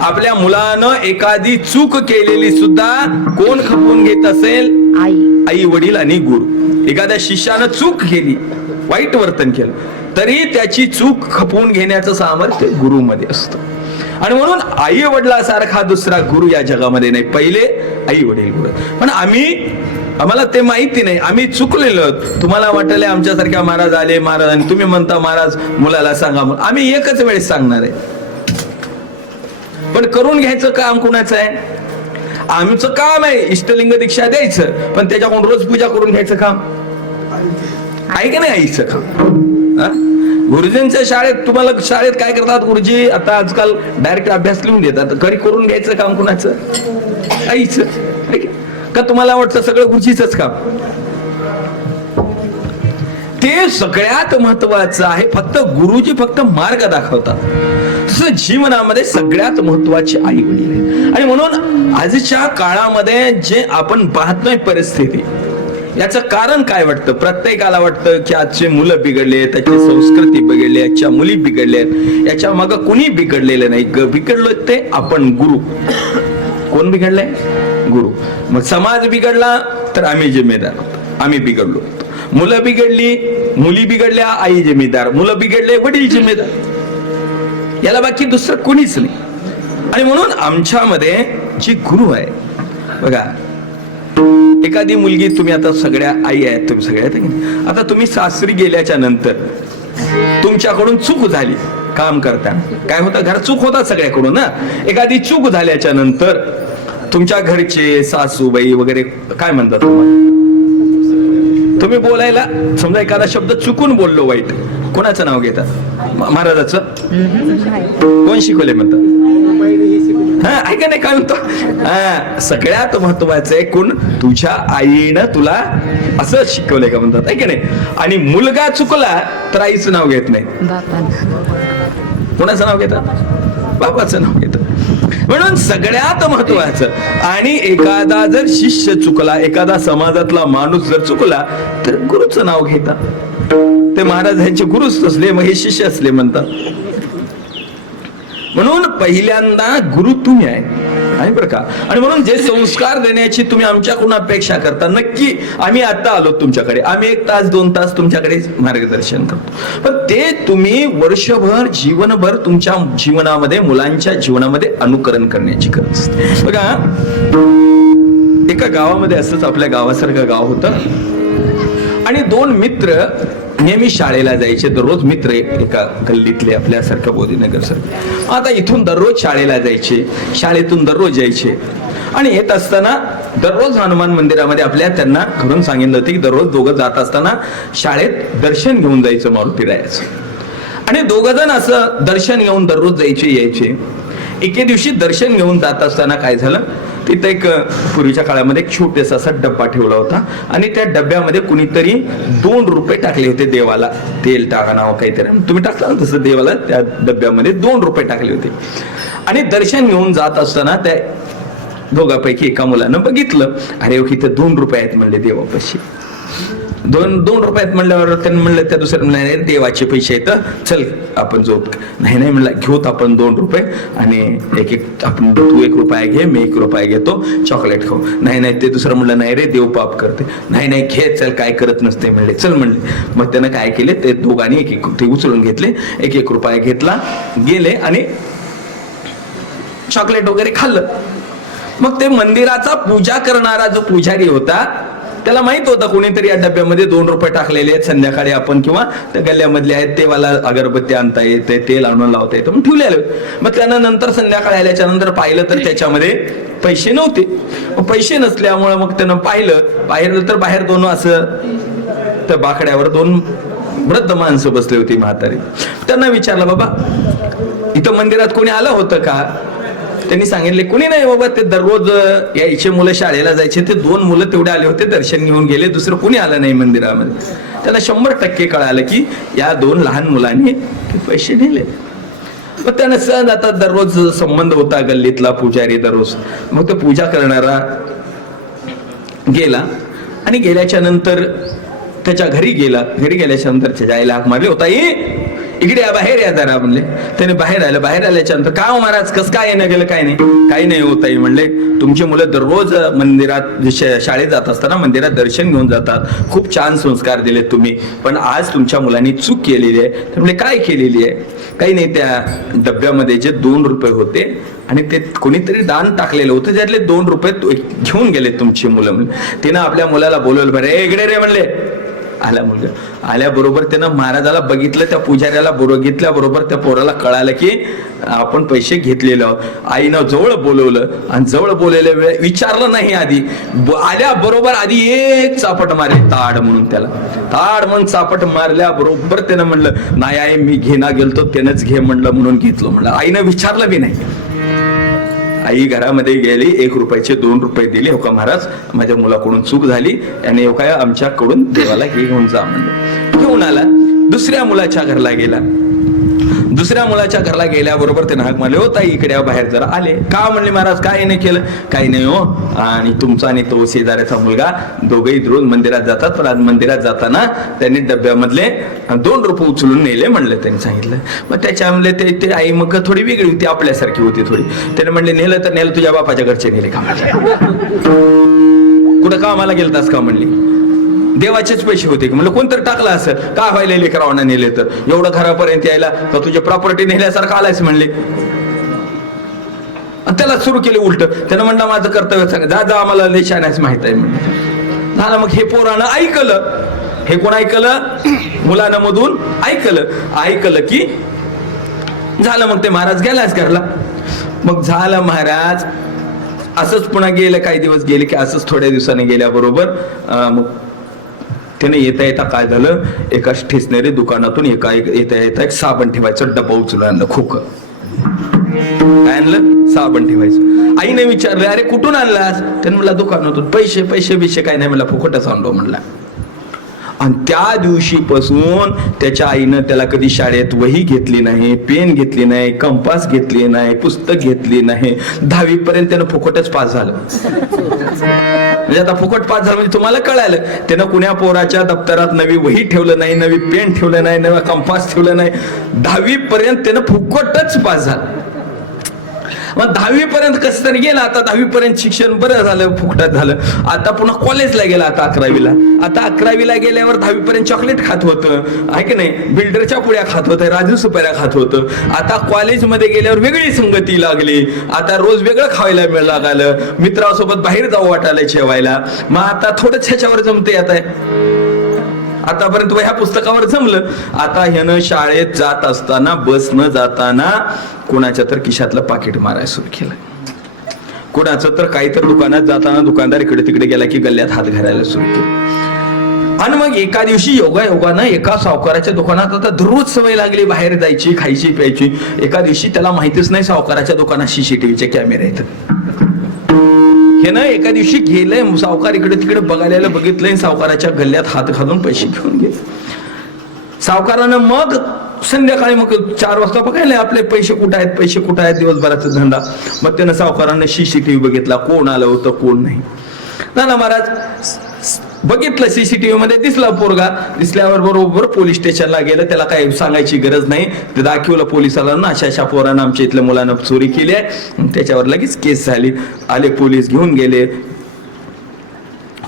आपल्या मुलानं एखादी चूक केलेली सुद्धा कोण खपवून घेत असेल? आई, वडील आणि गुरु. एखाद्या शिष्यानं चूक केली, वाईट वर्तन केलं, तरी त्याची चूक खपवून घेण्याचं सामर्थ्य गुरुमध्ये असतं. आणि म्हणून आई वडिलासारखा दुसरा गुरु या जगामध्ये नाही. पहिले आई, वडील, गुरु. पण आम्हाला ते माहिती नाही, आम्ही चुकलेलो. तुम्हाला वाटले आमच्यासारख्या महाराज आले, महाराज, आणि तुम्ही म्हणता महाराज मुलाला सांगा. आम्ही एकच वेळेस सांगणार आहे. पण करून घ्यायचं काम कुणाचं आहे? आमचं काम आहे इष्टलिंग दीक्षा द्यायचं, पण त्याच्याकडून रोज पूजा करून घ्यायचं काम आहे की नाही? आईचं काम. गुरुजींच्या शाळेत, तुम्हाला शाळेत काय करतात गुरुजी? आता आजकाल डायरेक्ट अभ्यास लिहून देतात. घरी करून घ्यायचं काम कुणाचं? आईचं. का तुम्हाला वाटतं सगळं गुरुजीचंच काम? ते सगळ्यात महत्वाचं आहे. फक्त गुरुजी फक्त मार्ग दाखवतात. तसं जीवनामध्ये सगळ्यात महत्वाची आई वडील आहे. आणि म्हणून आजच्या काळामध्ये जे आपण पाहतोय परिस्थिती, याचं कारण काय वाटतं? प्रत्येकाला वाटतं की आजचे मुलं बिघडले, त्याची संस्कृती बिघडली, आजच्या मुली बिघडल्या. याच्या मग कुणी बिघडलेलं नाही. बिघडलो ते आपण गुरु. कोण बिघडलंय? गुरु. मग समाज बिघडला तर आम्ही जिम्मेदार होतो, आम्ही बिघडलो. मुलं बिघडली, मुली बिघडल्या, आई जिम्मेदार. मुलं बिघडले, वडील जिम्मेदार. याला बाकी दुसरं कोणीच नाही. आणि म्हणून आमच्यामध्ये जी गुरु आहे, बघा, एखादी मुलगी, तुम्ही आता सगळ्या आई आहेत, तुम्ही सगळ्या, आता तुम्ही सासरी गेल्याच्या नंतर तुमच्याकडून चूक झाली काम करताना, काय होतं? घर चूक होतात सगळ्याकडून ना. एखादी चूक झाल्याच्या नंतर तुमच्या घरचे सासूबाई वगैरे काय म्हणतात तुम्हाला? तुम्ही बोलायला समजा एखादा शब्द चुकून बोललो वाईट, कोणाचं नाव घेतात? महाराजाचं. कोण शिकवले म्हणतात? हा, ऐका नाही काय म्हणतो? सगळ्यात महत्वाचं आहे कोण? तुझ्या आईनं तुला असं शिकवलंय का म्हणतात, ऐका नाही. आणि मुलगा चुकला तर आईचं नाव घेत नाही, कोणाचं नाव घेतात? बाबाचं नाव घेतात. म्हणून सगळ्यात महत्वाचं. आणि एखादा जर शिष्य चुकला, एखादा समाजातला माणूस जर चुकला तर गुरुचं नाव घेतात. ते महाराज ह्यांचे गुरुच असले, मग हे शिष्य असले म्हणतात. म्हणून पहिल्यांदा गुरु तुम्ही आहे. नाही बरं का. आणि म्हणून जे संस्कार देण्याची तुम्ही आमच्याकडून अपेक्षा करता, नक्की आम्ही आता आलो तुमच्याकडे, आम्ही 1 तास 2 तास तुमच्याकडे मार्गदर्शन करतो, पण ते तुम्ही वर्षभर जीवनभर तुमच्या जीवनामध्ये, मुलांच्या जीवनामध्ये अनुकरण करण्याची गरज असते. बघा, एका गावामध्ये असंच, आपल्या गावासारखं गाव होतं आणि 2 मित्र नेहमी शाळेला जायचे. दररोज मित्र एका गल्लीतले, आपल्यासारखं बोधीनगर सारखं. आता इथून दररोज शाळेला जायचे, शाळेतून दररोज यायचे आणि येत असताना दररोज हनुमान मंदिरामध्ये आपल्या त्यांना घरून सांगितलं होतं की दररोज दोघं जात असताना शाळेत दर्शन घेऊन जायचं मारुती रायाचं. आणि दोघं जण असं दर्शन घेऊन दररोज जायचे यायचे. एके दिवशी दर्शन घेऊन जात असताना काय झालं, तिथं एक पूर्वीच्या काळामध्ये एक छोटासा असा डब्बा ठेवला होता आणि त्या डब्यामध्ये कुणीतरी 2 रुपये टाकले होते देवाला. तेल टाका नाव काहीतरी तुम्ही टाकला ना तसं, देवाला त्या डब्यामध्ये 2 रुपये टाकले होते. आणि दर्शन घेऊन जात असताना त्या दोघांपैकी एका मुलानं बघितलं, अरे इथं 2 रुपये आहेत म्हणले देवापाशी. 2 रुपयात म्हणल्यावर त्यांनी म्हणलं, त्या दुसऱ्या म्हणले देवाचे पैसे आहेत, चल आपण जाऊ. नाही म्हणला, घेऊत आपण 2 रुपये आणि एक आपण, तू 1 रुपया घे, मी 1 रुपया घेतो, चॉकलेट खाऊ. नाही ते दुसरं म्हणलं, नाही रे देव पाप करते. नाही घे, चल काय करत नसते म्हणले, चल म्हणले. मग त्यानं काय केले, ते दोघांनी एक ते उचलून घेतले, 1 रुपया घेतला, गेले आणि चॉकलेट वगैरे खाल्लं. मग ते मंदिराचा पूजा करणारा जो पुजारी होता त्याला माहित होतं कोणीतरी या डब्यामध्ये 2 रुपये टाकलेले आहेत, संध्याकाळी आपण किंवा त्या गल्ल्यामधले आहेत तेवाला अगरबत्ती आणता येते, तेल आणून लावता येतं, म्हणून ठेवलेले. मग त्यानं नंतर संध्याकाळी आल्याच्या नंतर पाहिलं तर त्याच्यामध्ये पैसे नव्हते. पैसे नसल्यामुळे मग त्यानं पाहिलं तर बाहेर 2 असं त्या बाकड्यावर 2 वृद्ध माणसं बसली होती, म्हातारी. त्यांना विचारलं, बाबा इथं मंदिरात कोणी आलं होतं का? त्यांनी सांगितले, कोणी नाही बाबा, ते दररोज यायचे मुलं शाळेला जायचे, ते 2 मुलं तेवढे आले होते, दर्शन घेऊन गेले, दुसरं कोणी आलं नाही मंदिरामध्ये. त्याला 100% कळालं की या 2 लहान मुलांनी ते पैसे नेले. मग त्यानं सहज, आता दररोज संबंध होता गल्लीतला पुजारी दररोज, मग तो पूजा करणारा गेला आणि गेल्याच्या नंतर त्याच्या घरी गेला. घरी गेल्याच्या नंतर त्याच्या आईला हाक मारली, होता इकडे या, बाहेर या जरा म्हणले. त्याने बाहेर आलं. बाहेर आल्याच्या नंतर, का महाराज कसं काय येणं गेलं? काय नाही, काही नाही होत आहे म्हणले. तुमची मुलं दररोज मंदिरात शाळेत जात असताना मंदिरात दर्शन घेऊन जातात, खूप छान संस्कार दिले तुम्ही, पण आज तुमच्या मुलांनी चूक केलेली आहे. तर म्हणजे काय केलेली आहे? काही नाही, त्या डब्यामध्ये जे 2 रुपये होते आणि ते कोणीतरी दान टाकलेलं होतं, त्यातले 2 रुपये घेऊन गेले तुमची मुलं. तिनं आपल्या मुलाला बोलवलं, बरं इकडे रे म्हणले. आला मुलगा. आल्याबरोबर त्यानं महाराजाला बघितलं, त्या पुजाऱ्याला बघितल्याबरोबर त्या पोराला कळालं की आपण पैसे घेतलेले आहोत. आईनं जवळ बोलवलं आणि जवळ बोललेल्या वेळ विचारलं नाही आधी, आल्याबरोबर आधी एक चापट मारली, ताड म्हणून. त्याला ताड म्हणून चापट मारल्याबरोबर त्यानं म्हणलं, नाही आई मी घेना गेलतो, त्यानंच घे म्हणलं म्हणून घेतलं म्हणलं. आईनं विचारलं बी नाही. आई घरामध्ये गेली, 1 रुपयाचे 2 रुपये दिले. हो का महाराज, माझ्या मुलाकडून चूक झाली आणि हो काय आमच्याकडून देवाला घेऊन जा म्हणलं. घेऊन आला. दुसऱ्या मुलाच्या घरला गेला. दुसऱ्या मुलाच्या घरला गेल्याबरोबर त्यानं हाक मारले, हो ताई इकडे बाहेर जरा. आले. का म्हणले महाराज, काय नाही केलं? काही नाही हो, आणि तुमचा आणि तो शेजाऱ्याचा मुलगा दोघेही रोज मंदिरात जातात, पण आज मंदिरात जाताना त्यांनी डब्यामधले 2 रुपये उचलून नेले म्हणलं, त्यांनी सांगितलं. मग त्याच्यामध्ये ते आई मग थोडी वेगळी होती, आपल्यासारखी होती थोडी. त्याने म्हणले, नेलं तर नेलं, तुझ्या बापाच्या घरचे नेले का? कुठं कामाला गेलतास का म्हणली? देवाचेच पैसे होते की? म्हणलं कोणतरी टाकला असं का व्हायला, लेकरावांना नेले तर एवढं घरापर्यंत यायला का तुझ्या प्रॉपर्टी नेल्यासारखं आलायच म्हणले. त्याला सुरू केले उलट. त्यानं म्हणलं, माझं कर्तव्य सांग, जा आम्हाला लेशानाच माहित आहे म्हणलं. झालं. मग हे पोरानं ऐकलं. हे कोण ऐकलं? मुलानं मधून ऐकलं की झालं. मग ते महाराज गेलाच घरला. मग झालं महाराज असंच पुन्हा गेलं, काही दिवस गेले की असंच थोड्या दिवसांनी गेल्याबरोबर मग त्याने येता काय झालं, एका स्टेशनरी दुकानातून येता एक साबण ठेवायचं डब्बा उचलून आणलं. खोकं काय आणलं? साबण ठेवायचं. आईने विचारलं, अरे कुठून आणलास? त्याने म्हणला, दुकानातून. पैसे काय नाही म्हणला, फुकटच आणलो म्हणला. आणि त्या दिवशीपासून त्याच्या आईनं त्याला कधी शाळेत वही घेतली नाही, पेन घेतली नाही, कंपास घेतली नाही, पुस्तक घेतली नाही. 10वी पर्यंत त्यानं फुकटच पास झालं. म्हणजे आता फुकट पास झालं म्हणजे तुम्हाला कळालं, त्यानं कुण्या पोराच्या दप्तरात नवी वही ठेवलं नाही, नवी पेन ठेवलं नाही, नवा कंपास ठेवलं नाही. 10वी पर्यंत त्यानं फुकटच पास झालं. मग 10वी पर्यंत कसं तरी गेला. आता 10वी पर्यंत शिक्षण बरं झालं, फुकटात झालं. आता पुन्हा कॉलेजला गेला, आता 11वीला. आता 11वीला गेल्यावर 10वी पर्यंत चॉकलेट खात होतं, आहे की नाही, बिल्डरच्या पुड्या खात होतं, राजू सुपाऱ्या खात होतं. आता कॉलेजमध्ये गेल्यावर वेगळी संगती लागली. आता रोज वेगळं खायला लागलं, मित्रासोबत बाहेर जाऊ वाटायला जेवायला. मग आता थोडंच ह्याच्यावर जमते. आता आतापर्यंत ह्या पुस्तकावर जमलं. आता ह्यानं शाळेत जात असताना, बस न जाताना कोणाच्या तर खिशातलं पाकिट मारायला सुरू केलं. कोणाचं तर काहीतरी दुकानात जाताना दुकानदार इकडे तिकडे गेला की गल्ल्यात हात घालायला सुरू केलं. आणि मग एका दिवशी योगायोगानं एका सावकाराच्या दुकानात आता दररोज सवय लागली बाहेर जायची, खायची प्यायची. एका दिवशी त्याला माहितीच नाही सावकाराच्या दुकानात CCTVचे कॅमेरे आहेत. हे ना एका दिवशी गेलंय, सावकार इकडे तिकडे बघायला बघितलंय, सावकाराच्या गल्ल्यात हात घालून पैसे घेऊन गेले. सावकारानं मग संध्याकाळी मग 4 वाजता बघायला आपले पैसे कुठं आहेत, पैसे कुठं आहेत, दिवसभराचा धंदा. मग त्यानं सावकारानं CCTV बघितला, कोण आलं होतं कोण नाही. ना महाराज बघितलं CCTV मध्ये दिसला पोरगा. दिसल्यावर बरोबर पोलीस स्टेशनला गेलं. त्याला काही सांगायची गरज नाही, ते दाखवलं पोलिसाला ना अशा पोरानं आमच्या इथल्या मुलानं चोरी केली आहे. त्याच्यावर लगेच केस झाली. आले पोलीस, घेऊन गेले,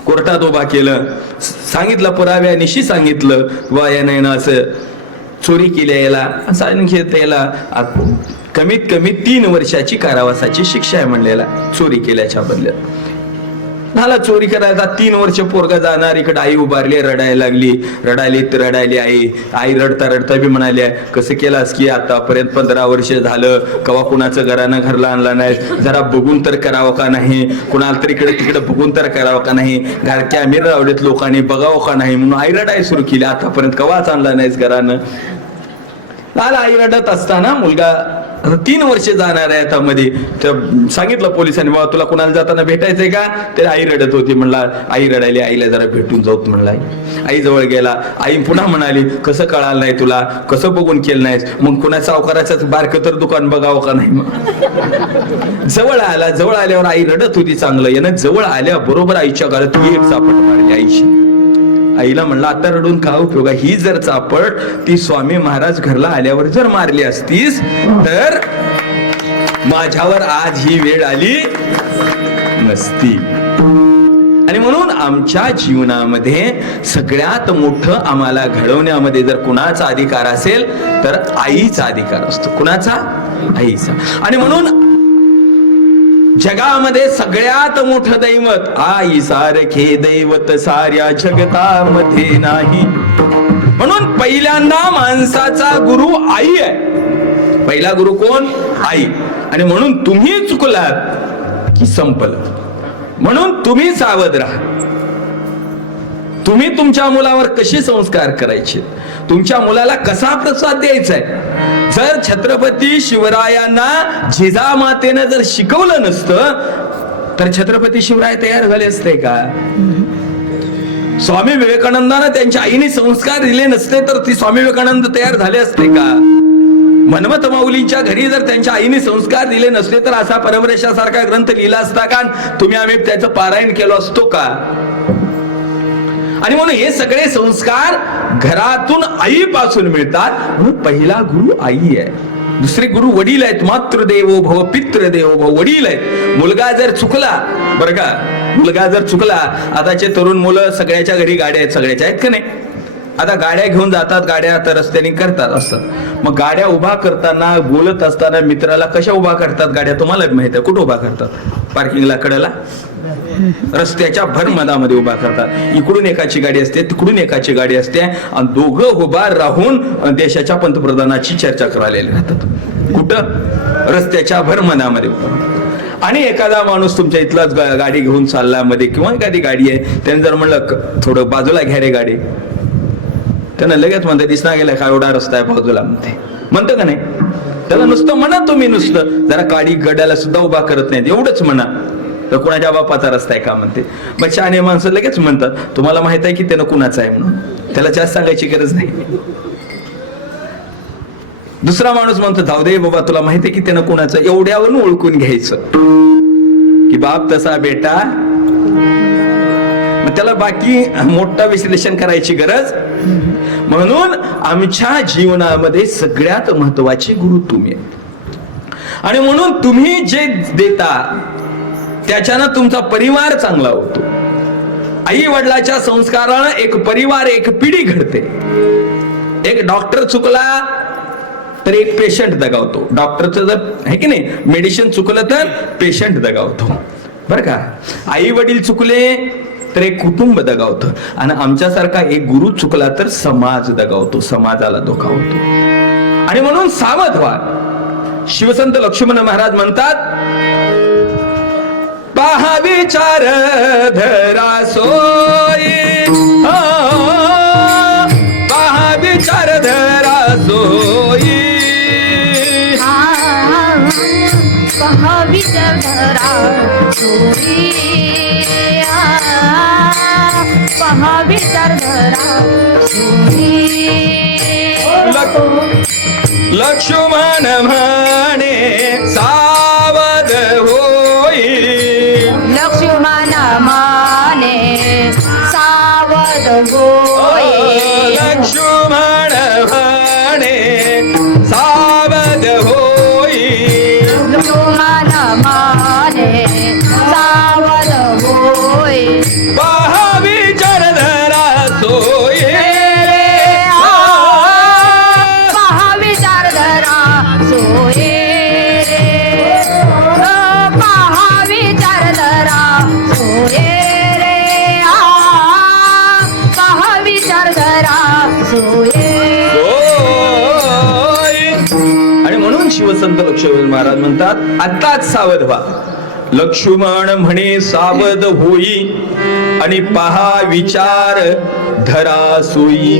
कोर्टात उभा केलं, सांगितलं पुराव्यानिशी सांगितलं वा याने असं चोरी केली, याला सांगितलं याला कमीत कमी 3 वर्षाची कारावासाची शिक्षा आहे म्हणलेला चोरी केल्याच्या बदल्यात. झाला चोरी करायचा 3 वर्ष पोरगा जाणार. इकडे आई उभारली, रडायला लागली, रडायली आई रडता रडता बी म्हणाली, कसं केलास की आतापर्यंत 15 वर्ष झालं, कवा कुणाचं घरानं घरला आणला नाही, जरा बघून तर करावं का नाही, कुणाला तर इकडे तिकडे बघून तर करावं का नाही, घरच्या अमीर रावलेत लोकांनी बघावं का नाही म्हणून आई रडाय सुरू केली. आतापर्यंत कवाच आणला नाहीस घरानं. आई रडत असताना मुलगा 3 वर्ष जाणार आहे आता मध्ये. सांगितलं पोलिसांनी, बाबा तुला कुणाला जाताना भेटायचंय का. ते आई रडत होती. म्हणला आई रडायली, आईला जरा भेटून जाऊत म्हणला. आई जवळ गेला. आई पुन्हा म्हणाली, कसं कळालं नाही तुला, कसं बघून केलं नाहीस, मग कुणा सावकाराचं बारकं तर दुकान बघावं का नाही. मग जवळ आला. जवळ आल्यावर आई रडत होती चांगलं. यानं जवळ आल्या बरोबर आईच्या घरात ही एक चापट मारली आईची. आईला म्हणलं, आता रडून का उपयोग, ही जर चापट ती स्वामी महाराज घरला आल्यावर जर मारली असतीस तर माझ्यावर आज ही वेळ आली नसती. आणि म्हणून आमच्या जीवनामध्ये सगळ्यात मोठं आम्हाला घडवण्यामध्ये जर कुणाचा अधिकार असेल तर आईचा अधिकार असतो. कुणाचा? आईचा. आणि म्हणून जगामध्ये सगळ्यात मोठं दैवत आई सारखे दैवत साऱ्या जगतामध्ये नाही. म्हणून पहिल्यांदा माणसाचा गुरु आई आहे. पहिला गुरु कोण? आई. आणि म्हणून तुम्ही चुकलात की संपलं. म्हणून तुम्ही सावध राहा. तुम्ही तुमच्या मुलावर कसे संस्कार करायचे, तुमच्या मुलाला कसा प्रसाद द्यायचा आहे. जर छत्रपती शिवरायांना जिजामातेनं जर शिकवलं नसतं तर छत्रपती शिवराय तयार झाले असते का? स्वामी विवेकानंदांना त्यांच्या आईने संस्कार दिले नसते तर ती स्वामी विवेकानंद तयार झाले असते का? मनमत माऊलींच्या घरी जर त्यांच्या आईने संस्कार दिले नसते तर असा परमरेशासारखा ग्रंथ लिहिला असता का? तुम्ही आम्ही त्याचं पारायण केलं असतो का? आणि म्हणून हे सगळे संस्कार घरातून आईपासून मिळतात. म्हणून पहिला गुरु आई आहे. दुसरे गुरु वडील आहेत. मातृदेवो भव पितृदेवो भव. वडील आहेत. मुलगा जर चुकला, बरं का, मुलगा जर चुकला, आताचे तरुण मुलं सगळ्याच्या घरी गाड्या आहेत, सगळ्याच्या आहेत का नाही. आता गाड्या घेऊन जातात, गाड्या आता रस्त्याने करतात असतात. मग गाड्या उभा करताना बोलत असताना मित्राला कशा उभा करतात गाड्या तुम्हाला माहिती आहे. कुठं उभा करतात? पार्किंगला, कडेला, रस्त्याच्या भरमधामध्ये उभा करतात. इकडून एकाची गाडी असते, तिकडून एकाची गाडी असते आणि दोघं उभा राहून देशाच्या पंतप्रधानाची चर्चा करायला राहतात. कुठं? रस्त्याच्या भरमधामध्ये. आणि एखादा माणूस तुमच्या इथलाच गाडी घेऊन चालला मध्ये किंवा एखादी गाडी आहे, त्याने जर म्हणलं थोडं बाजूला घ्या रे गाडी, त्यानं लगेच म्हणते दिसना गेला का एवढा रस्ता आहे बाजूला, म्हणतं का नाही? त्याला नुसतं म्हणा तुम्ही, नुसतं जरा गाडी गड्याला सुद्धा उभा करत नाहीत, एवढंच म्हणा. तर कुणाच्या बापाचा रस्ता आहे का म्हणते. मग शहाणे माणसं लगेच म्हणतात तुम्हाला माहित आहे की त्यानं कुणाचा आहे म्हणून, त्याला जास्त सांगायची गरज नाही. दुसरा माणूस म्हणतो जाऊ दे बाबा तुला माहिती आहे की त्यानं कुणाचं, एवढ्यावरून ओळखून घ्यायचं की बाप तसा बेटा. मग त्याला बाकी मोठं विश्लेषण करायची गरज. म्हणून आमच्या जीवनामध्ये सगळ्यात महत्वाचे गुरु तुम्ही. आणि म्हणून तुम्ही जे देता त्याच्यानं तुमचा परिवार चांगला होतो. आई वडिलाच्या संस्कारानं एक परिवार, एक पिढी घडते. एक डॉक्टर चुकला तर एक पेशंट दगावतो. डॉक्टरचं जर आहे की नाही, मेडिसिन चुकलं तर पेशंट दगावतो बरं का. आई वडील चुकले तर एक कुटुंब दगावतं, आणि आमच्यासारखा एक गुरु चुकला तर समाज दगावतो, समाजाला धोका होतो. आणि म्हणून सावध व्हा. शिवसंत लक्ष्मण महाराज म्हणतात, पहा विचार धरा सोयी, पहा विचार धरा सोयी, पहा विचार धरा सोयी, पहा विचार धरा सोयी. लक्ष्मण म्हणे सावध होई, लक्ष्मण माने सावध होय. लक्ष्मण म्हणे सावध होई, लक्ष्मण माने सावध होय. पहा विचार धरा सोयी, पहा विचार धरा सोये, पहा विचार धरा सोये रे. पहा विचार धरा सोये. आणि म्हणून शिवसंत लक्ष्मण महाराज म्हणतात, आताच सावध व्हा. लक्ष्मण म्हणे सावध होई, आणि पहा विचार धरा सोयी.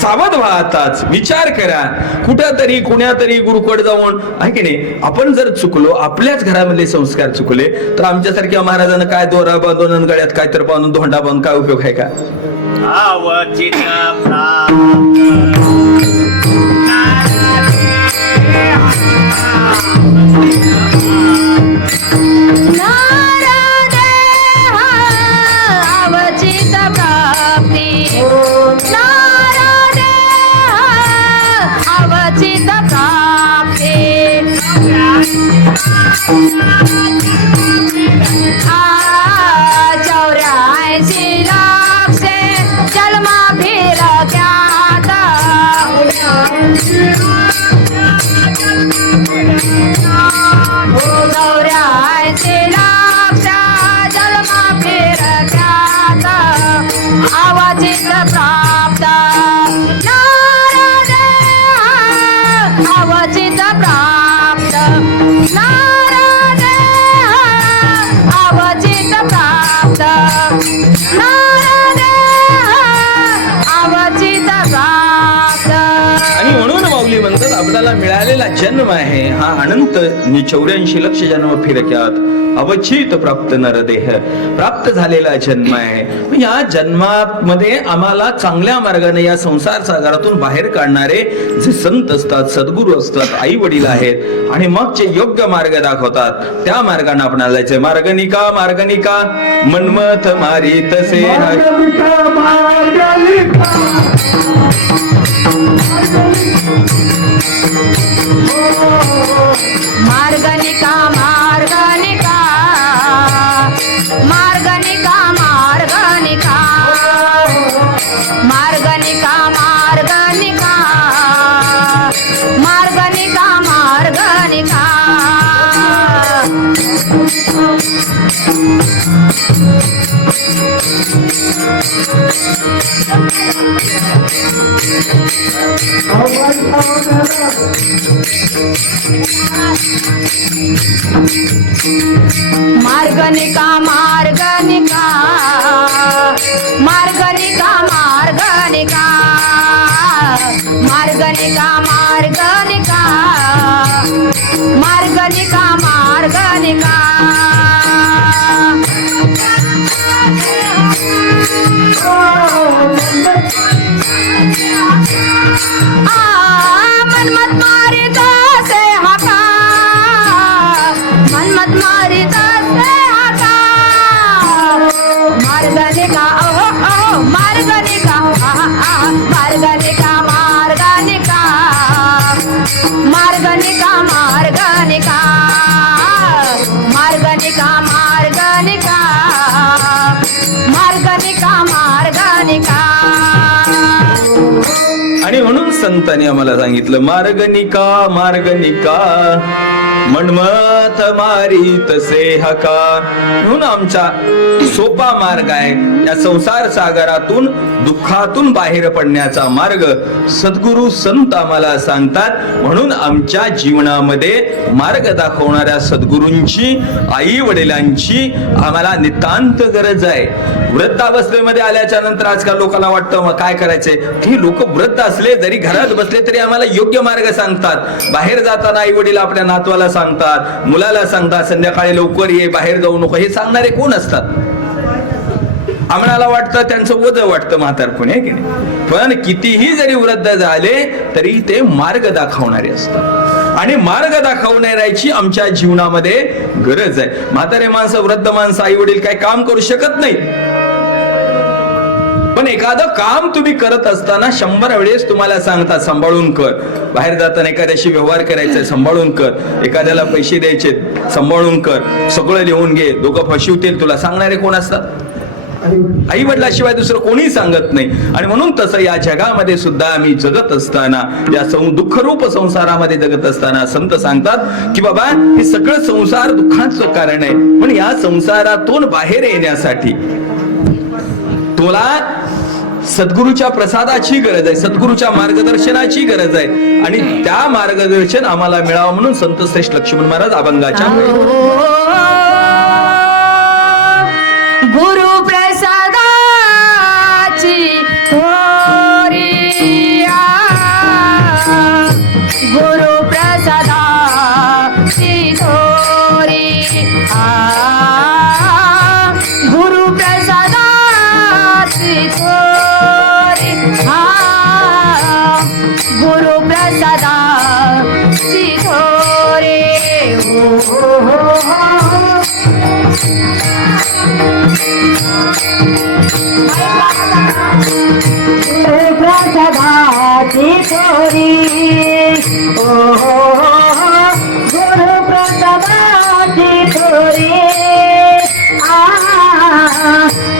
सावध व्हा, आताच विचार करा. कुठंतरी कुण्यातरी गुरुकड जाऊन आहे की नाही, आपण जर चुकलो, आपल्याच घरामधले संस्कार चुकले, तर आमच्यासारख्या महाराजांना काय दोरा बांधून गळ्यात काय तर बांधून धोंडा बांधून काय उपयोग आहे का. अवचित प्राप्ती, अवचित प्राप्ती. 84 लाखे जन्मा फिरत्यात, 84 लाख जन्मा फिरत्यात, अवचित प्राप्त. अवचित प्राप्त, अवचित प्राप्त, अवचित प्राप्त. आणि म्हणून माऊली म्हणतात, आपल्याला मिळालेला जन्म आहे हा अनंत 84 लक्ष जन्म फिरक्यात अवचित प्राप्त नरदेह, प्राप्त झालेला जन्म आहे. या जन्मामध्ये आम्हाला चांगल्या मार्गाने या संसार सागरातून बाहेर काढणारे जे संत असतात, सद्गुरू असतात, आई वडील आहेत, आणि मग जे योग्य मार्ग दाखवतात त्या मार्गाने आपणाला जायचंय. मार्गनिका मार्गनिका मनमथ मारी तसे मार्गनिका मार्गनिका, मार्गनिका मार्गनिका, मार्गनिका मार्गनिका, मार्गनिका मार्गनिका. मार्गनिका मार्गनिका, मार्गनिका मार्गनिका, मार्गनिका मार्गनिका, मार्गनिका मार्गनिका. मनमत मारित से हाका, मनमत मारित से हाका. मार्गनिका अहो अहो मार्गनिका. संतांनी आम्हाला सांगितलं, मार्ग निका मनमथ मारी तसे हका. म्हणून आमचा सोपा मार्ग आहे या संसार सागरातून दुःखातून बाहेर पडण्याचा मार्ग सद्गुरु संत आम्हाला सांगतात. म्हणून आमच्या जीवनामध्ये मार्ग दाखवणाऱ्या सद्गुरूंची, आई वडिलांची आम्हाला नितांत गरज आहे. वृद्धावस्थेमध्ये आल्याच्या नंतर आजकाल लोकांना वाटतं मग काय करायचंय, ही लोक वृद्ध असले जरी घरात बसले तरी आम्हाला योग्य मार्ग सांगतात. बाहेर जाताना आई वडील आपल्या नातवाला सांगतात, मुलाला सांगतात संध्याकाळी लवकर ये, बाहेर जाऊ नको. हे सांगणारे कोण असतात? आम्हाला वाटतं त्यांचं वज वाटतं म्हातारपण, आहे की नाही? पण कितीही जरी वृद्ध झाले तरी ते मार्ग दाखवणारे असतात आणि मार्ग दाखवणाऱ्याची आमच्या जीवनामध्ये गरज आहे. म्हातारे माणसं, वृद्ध माणसं, आई वडील काय काम करू शकत नाही, पण एखादं काम तुम्ही करत असताना 100 वेळेस तुम्हाला सांगतात सांभाळून कर. बाहेर जाताना एखाद्याशी व्यवहार करायचा, सांभाळून कर. एखाद्याला पैसे द्यायचे, सांभाळून कर. सगळं लिहून घे, दोघं फसवतील तुला, सांगणारे कोण असतात? आई वडिलाशिवाय दुसरं कोणी सांगत नाही. आणि म्हणून तसं या जगामध्ये सुद्धा आम्ही जगत असताना, या दुःखरूप संसारामध्ये जगत असताना संत सांगतात की बाबा हे सगळं संसार दुःखाचं कारण आहे, पण या संसारातून बाहेर येण्यासाठी तुला सद्गुरूच्या प्रसादाची गरज आहे, सद्गुरूच्या मार्गदर्शनाची गरज आहे. आणि त्या मार्गदर्शन आम्हाला मिळावं म्हणून संत श्रेष्ठ लक्ष्मण महाराज अभंगाच्या गुरु प्रसादाची थोरी, गुरु प्रसादाची थोरी, गुरु प्रसादाची थोरी, गुरु प्रसादाची थोरी. प्रसादाची थोरी, गुरु प्रसादाची थोरी,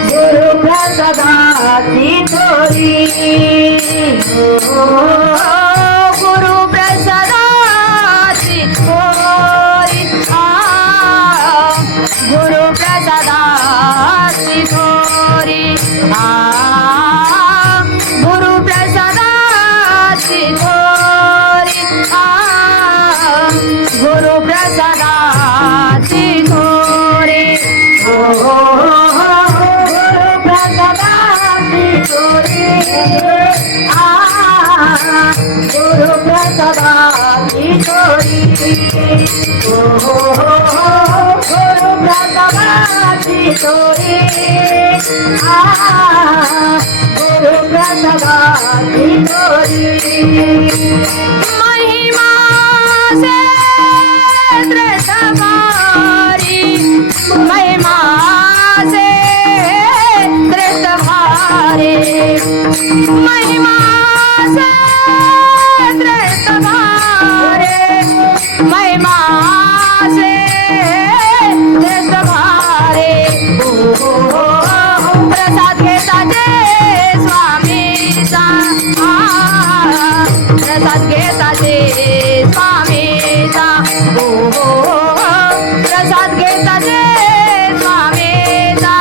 गुरु प्रसादाची थोरी, गुरु प्रसादाची थोरी, गुरु प्रसादाची थोरी, गुरु प्रसादाची थोरी, गुरु प्रसादाची थोरी, गुरु प्रसादाची थोरी, गुरु प्रसादाची थोरी, गुरु प्रसादाची थोरी, गुरु प्रसादाची थोरी. महिमा से भारी, महिमा से भारी, महिमा से भारी, महिमा से भारी. प्रसाद घेता जे स्वामीचा, प्रसाद घेता जे स्वामीचा, प्रसाद घेता जे स्वामीचा,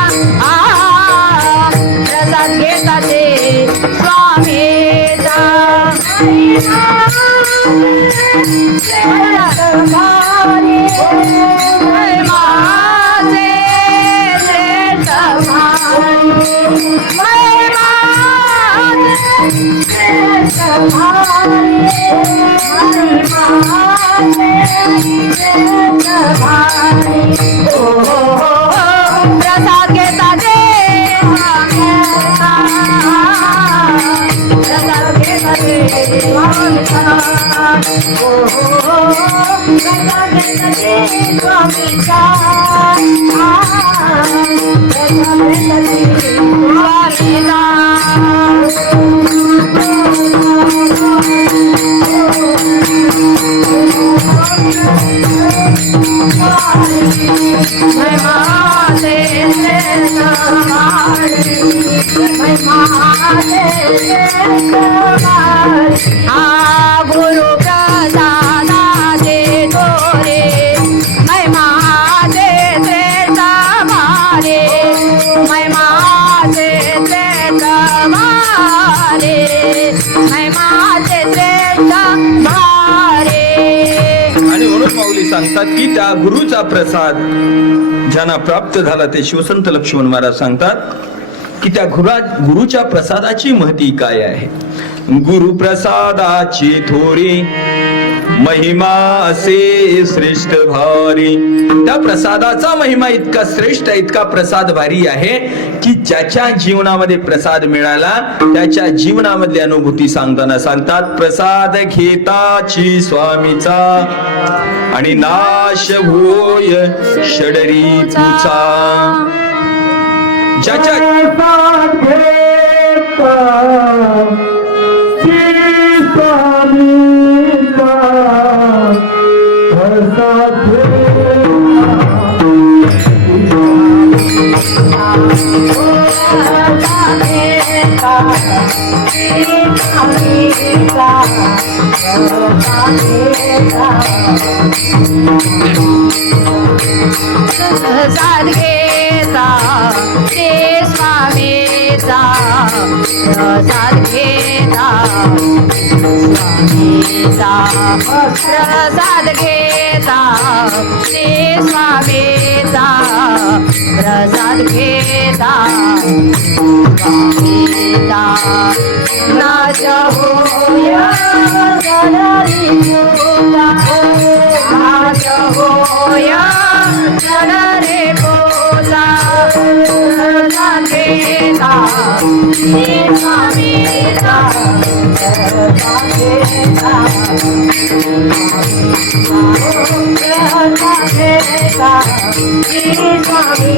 प्रसाद घेता जे स्वामीचा. प्रसाद घेता जे प्रसाद घेता जे स्वामीचा, प्रसाद घेता जे स्वामीचा, प्रसाद घेता जे स्वामीचा. महिमा हा गुरु प्रसादाचे तोरे महिमाचे श्रेष्ठ भारे महिमाचे श्रेष्ठ भारे महिमाचे श्रेष्ठ भारे. आणि म्हणून माऊली सांगतात की त्या गुरुचा प्रसाद ज्यांना प्राप्त झाला ते शिवसंत लक्ष्मण महाराज सांगतात की त्या गुरुच्या प्रसादाची महती काय आहे. गुरुप्रसादाची थोरी महिमा असे श्रेष्ठ भारी. त्या प्रसादाचा महिमा इतका श्रेष्ठ इतका प्रसाद भारी आहे की ज्याच्या जीवनामध्ये प्रसाद मिळाला त्याच्या जीवनामधली अनुभूती सांगताना सांगतात प्रसाद घेताची स्वामीचा आणि नाश होय षडरीचा. ज्याच्या प्रसाद घेता ते स्वामीचा प्रसाद घेता स्वामीचा प्रसाद घेता ते स्वामीचा प्रसाद घेता स्वामीचा नाश होया नाश होया रे बोला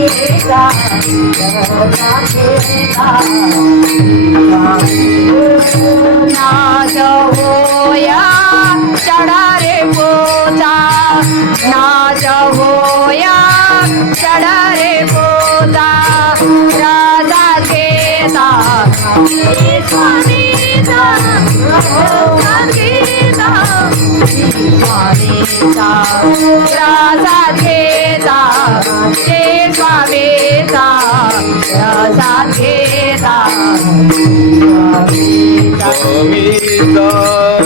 घेता स्वामीचा नाश होया चढा रे पोचा नाश होया चढा रे पोचा प्रसाद घेता स्वामीचा प्रसाद घेता स्वामीचा प्रसाद घेता ते स्वामीचा प्रसाद घेता स्वामीचा.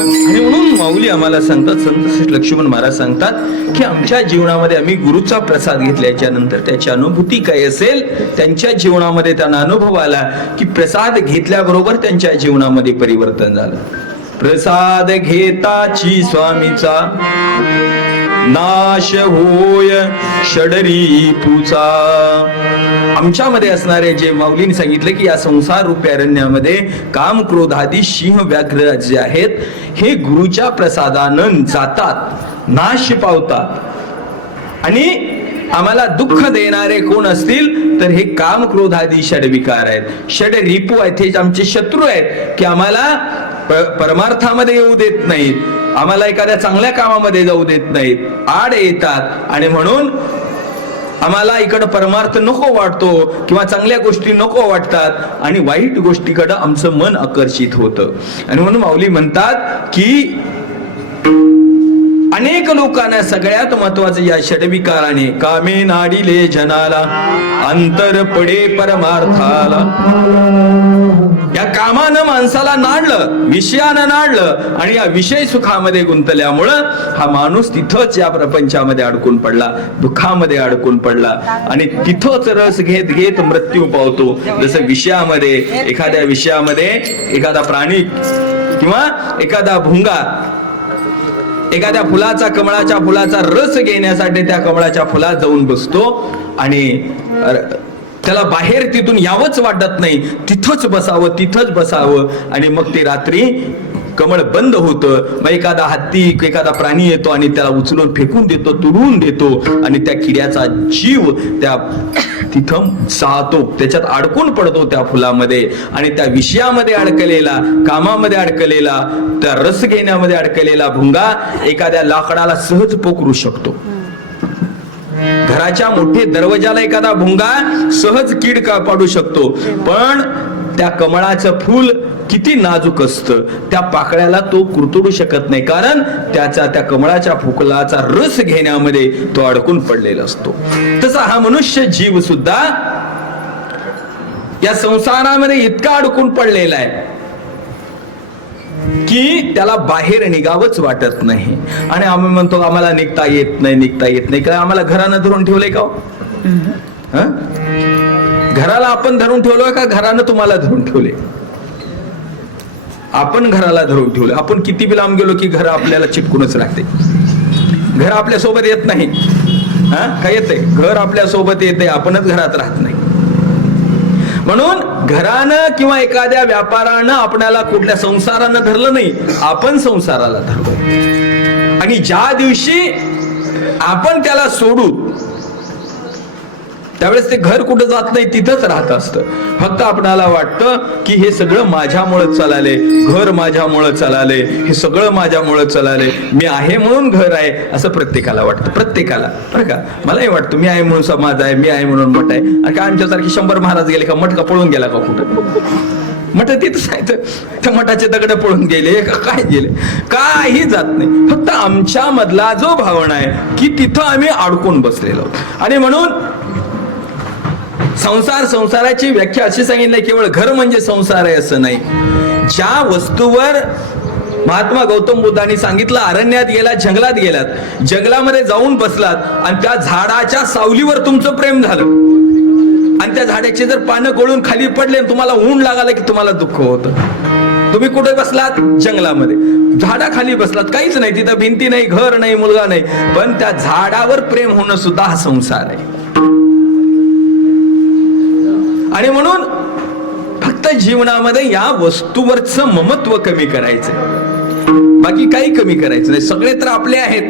आणि म्हणून माऊली आम्हाला सांगतात संत श्री लक्ष्मण महाराज सांगतात की आमच्या जीवनामध्ये आम्ही गुरुचा प्रसाद घेतल्याच्या नंतर त्याची अनुभूती काय असेल. त्यांच्या जीवनामध्ये त्यांना अनुभव आला की प्रसाद घेतल्याबरोबर त्यांच्या जीवनामध्ये परिवर्तन झालं. प्रसाद घेताची स्वामीचा नाश होय षडरी पुचा. आमच्यामध्ये असणारे जे माऊलीने सांगितले की या संसार रूपी अरण्यामध्ये काम क्रोध आदी सिंह व्याघ्र जे आहेत हे गुरुच्या प्रसादानं जातात नाश पावतात. आणि आम्हाला दुःख देणारे कोण असतील तर हे काम क्रोध आदी षडविकार आहेत षड रिपू आहेत हे आमचे शत्रू आहेत की आम्हाला परमार्थामध्ये येऊ देत नाहीत आम्हाला एखाद्या चांगल्या कामामध्ये जाऊ देत नाहीत आड येतात. आणि म्हणून आम्हाला इकडं परमार्थ नको वाटतो किंवा चांगल्या गोष्टी नको वाटतात आणि वाईट गोष्टीकडे आमचं मन आकर्षित होतं. आणि म्हणून माऊली म्हणतात की अनेक लोकांना सगळ्यात महत्वाचं या षडविकाराने कामे नाडिले जनाला अंतर पडे परमार्थाला. या कामानं माणसाला नाडलं विषयानं नाडलं आणि या विषय सुखामध्ये गुंतल्यामुळं हा माणूस तिथंच या प्रपंचामध्ये अडकून पडला दुःखामध्ये अडकून पडला आणि तिथंच रस घेत घेत मृत्यू पावतो. जसं विषयामध्ये एखाद्या विषयामध्ये एखादा प्राणी किंवा एखादा भुंगा एखाद्या फुलाचा कमळाच्या फुलाचा रस घेण्यासाठी त्या कमळाच्या फुलात जाऊन बसतो आणि त्याला बाहेर तिथून यावंच वाटत नाही तिथंच बसावं आणि मग ते रात्री कमळ बंद होतं. मग एखादा हत्ती एखादा प्राणी येतो आणि त्याला उचलून फेकून देतो तुडवून देतो आणि त्या किड्याचा जीव त्या तिथं साहतो त्याच्यात अडकून पडतो त्या फुलामध्ये आणि त्या विषयामध्ये अडकलेला कामामध्ये अडकलेला त्या रस घेण्यामध्ये अडकलेला भुंगा एखाद्या लाकडाला सहज पोखरू शकतो. घराच्या मोठे दरवाजाला एखादा भुंगा सहज कीड का पाडू शकतो पण त्या कमळाचं फूल किती नाजूक असतं, त्या पाकळ्याला तो कुरतडू शकत नाही, कारण त्या कमळाच्या फुलाचा रस घेण्यामध्ये तो अडकून पडलेला असतो. तसा हा मनुष्य जीव सुद्धा या संसारामध्ये इतका अडकून पडलेला आहे की त्याला बाहेर निघावंच वाटत नाही. आणि आम्ही म्हणतो आम्हाला निघता येत नाही काय आम्हाला घरानं धरून ठेवलंय का? घराला आपण धरून ठेवलोय का घरानं तुम्हाला धरून ठेवले? आपण घराला धरून ठेवलं. आपण किती बी लांब गेलो की घर आपल्याला चिटकूनच राहते. घर आपल्या सोबत येत नाही. काय येते? घर आपल्या सोबत येते, आपणच घरात राहत नाही. म्हणून घरानं किंवा एखाद्या व्यापारानं आपल्याला कुठल्या संसारानं धरलं नाही, आपण संसाराला धरलो. आणि ज्या दिवशी आपण त्याला सोडू त्यावेळेस ते घर कुठं जात नाही, तिथंच राहत असतं. फक्त आपणाला वाटतं की हे सगळं माझ्यामुळं चालले, घर माझ्यामुळं चालले, हे सगळं माझ्यामुळं चालले, मी आहे म्हणून घर आहे असं प्रत्येकाला वाटतं. प्रत्येकाला बरं का, मलाही वाटतं मी आहे म्हणून समाज आहे, मी आहे म्हणून मठ आहे. आणि काय आमच्यासारखे 100 महाराज गेले का मठ का पळून गेला का कुठं? मठ तिथं सांगतं त्या मठाचे दगड पळून गेले का काय गेले, काही जात नाही. फक्त आमच्या मधला जो भावना आहे की तिथं आम्ही अडकून बसलेलो. आणि म्हणून संसाराची व्याख्या अशी सांगितली, केवळ घर म्हणजे संसार आहे असं नाही. ज्या वस्तूवर महात्मा गौतम बुद्धांनी सांगितलं, अरण्यात गेलात, जंगलात गेलात, जंगलामध्ये जाऊन बसलात आणि त्या झाडाच्या सावलीवर तुमचं प्रेम झालं आणि त्या झाडाचे जर पानं गळून खाली पडले, तुम्हाला ऊन लागायला की तुम्हाला दुःख होतं. तुम्ही कुठे बसलात? जंगलामध्ये, झाडाखाली बसलात, काहीच नाही, तिथं भिंती नाही, घर नाही, मुलगा नाही, पण त्या झाडावर प्रेम होणं सुद्धा हा संसार आहे. आणि म्हणून फक्त जीवनामध्ये या वस्तूवरचं ममत्व कमी करायचं, बाकी काही कमी करायचं नाही. सगळे तर आपले आहेत,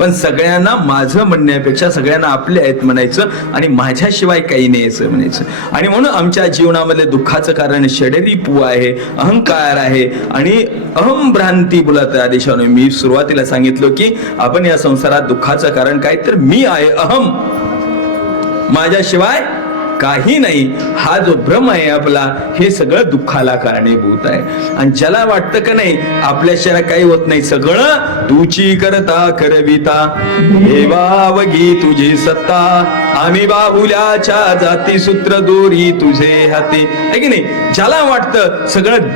पण सगळ्यांना माझं म्हणण्यापेक्षा सगळ्यांना आपले आहेत म्हणायचं आणि माझ्याशिवाय काही नाही असं म्हणायचं. आणि म्हणून आमच्या जीवनामध्ये दुःखाचं कारण षडरिपू आहे, अहंकार आहे आणि अहंभ्रांती. बोलत आदेशाने मी सुरुवातीला सांगितलं की आपण या संसारात दुःखाचं कारण काय, तर मी आहे, अहम, माझ्याशिवाय काही नाही, हा जो भ्रम आहे आपला, हे सगळं दुःखाला कारणीभूत आहे. आणि ज्याला वाटतं का नाही आपल्याशिवाय काही होत नाही, सगळं तुची करता करविता, देवावगी तुझी सत्ता, आम्ही बाहुल्याच्या जाती सूत्र दोरी तुझे हाती, आहे की नाही? ज्याला वाटतं सगळं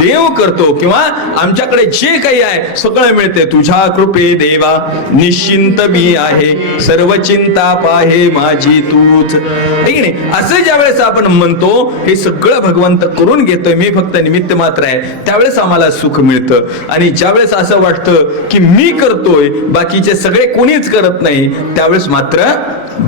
देव करतो किंवा आमच्याकडे जे काही आहे सगळं मिळते, तुझ्या कृपे देवा निश्चिंत मी आहे, सर्व चिंता पाहे माझी तूच, आहे की नाही? असं ज्यावेळेस आपण म्हणतो हे सगळं भगवंत करून घेतोय, मी फक्त निमित्त मात्र आहे, त्यावेळेस आम्हाला सुख मिळतं. आणि ज्यावेळेस असं वाटतं की मी करतोय, बाकीचे सगळे कोणीच करत नाही, त्यावेळेस मात्र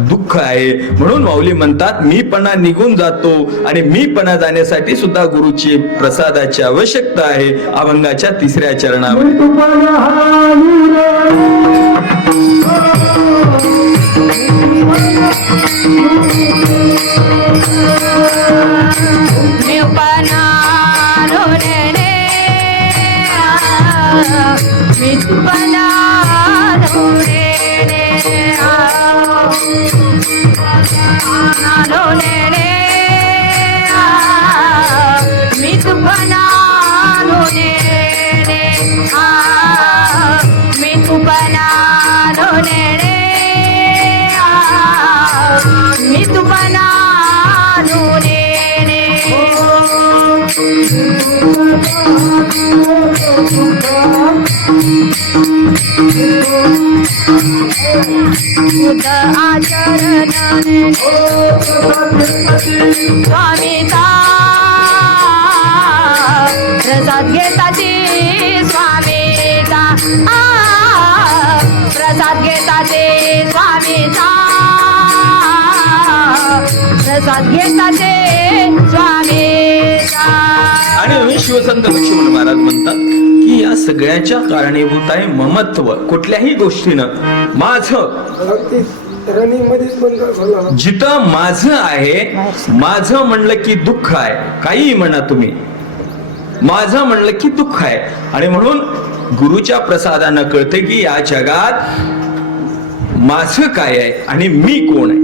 दुःख आहे. म्हणून माऊली म्हणतात मीपणा निघून जातो आणि मीपणा जाण्यासाठी सुद्धा गुरुची प्रसादाची आवश्यकता आहे. अभंगाच्या 3ऱ्या चरणावर आचरण स्वामीता प्रसाद घेताची स्वामीता, प्रसाद घेताचे स्वामीता, प्रसाद घेताचे स्वामीता. आणि शिवसंत लक्ष्मण महाराज म्हणतात की या सगळ्याच्या कारणीभूत आहे ममत्व. कुठल्याही गोष्टीनं माझं, जिथं माझं आहे, माझं म्हणलं की दुःख आहे, काही म्हणा तुम्ही, माझं म्हणलं की दुःख आहे. आणि म्हणून गुरुच्या प्रसादानं कळते की या जगात माझं काय आहे आणि मी कोण आहे.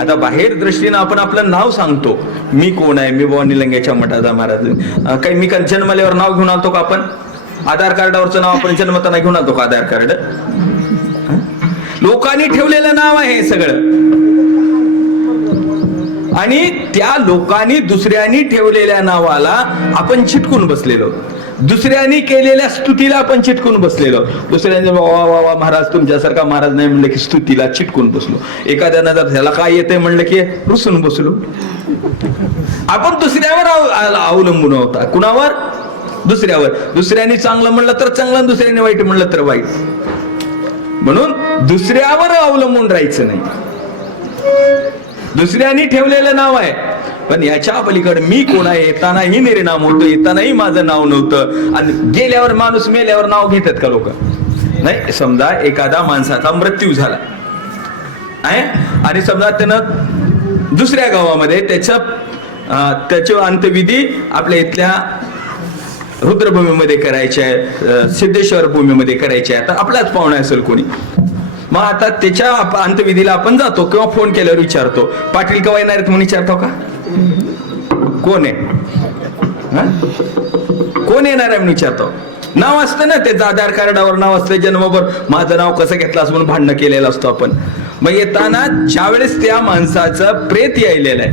आता बाहेर दृष्टीनं आपण आपलं नाव सांगतो, मी कोण आहे, मी बुवा निलंग्याच्या मठाचा महाराज. काही मी जन्मल्यावर नाव घेऊन आलतो का आपण? आधार कार्डावरचं नाव आपण जन्मताना घेऊन आलतो का आधार कार्ड? लोकांनी ठेवलेलं नाव आहे हे सगळं. आणि त्या लोकांनी दुसऱ्यांनी ठेवलेल्या नावाला आपण चिटकून बसलेलो, दुसऱ्यांनी केलेल्या स्तुतीला आपण चिटकून बसलेलो. दुसऱ्यांनी वा वा वा महाराज तुमच्यासारखा महाराज नाही म्हणलं की स्तुतीला चिटकून बसलो. एखाद्यानं जर त्याला काय येते म्हणलं की रुसून बसलो. आपण दुसऱ्यावर अवलंबून होता. कुणावर? दुसऱ्यावर. दुसऱ्यांनी चांगलं म्हणलं तर चांगलं, दुसऱ्याने वाईट म्हणलं तर वाईट. म्हणून दुसऱ्यावर अवलंबून राहायचं नाही. दुसऱ्यांनी ठेवलेलं नाव आहे, पण याच्या पलीकडे मी कोण आहे येतानाही निर्नाम होतो, येतानाही माझं नाव नव्हतं. आणि गेल्यावर माणूस मेल्यावर नाव घेतात का लोक? नाही. समजा एखादा माणसाचा मृत्यू झाला आहे आणि समजा त्यानं दुसऱ्या गावामध्ये त्याचे अंत्यविधी आपल्या इथल्या रुद्रभूमीमध्ये करायचे आहे, सिद्धेश्वर भूमीमध्ये करायचे आहे. तर आपलाच पाहुणा असेल कोणी, मग आता त्याच्या अंत्यविधीला आपण जातो किंवा फोन केल्यावर विचारतो, पाटील केव्हा येणार आहेत म्हणून विचारतो का? कोण आहे, कोण येणार आहे म्हणून विचारतो. नाव असतं ना त्याचं, आधार कार्डावर नाव असतं, जन्मभर माझं नाव कसं घेतलं म्हणून भांडणं केलेलं असतो आपण. मग येताना ज्यावेळेस त्या माणसाचं प्रेत यायलेलं आहे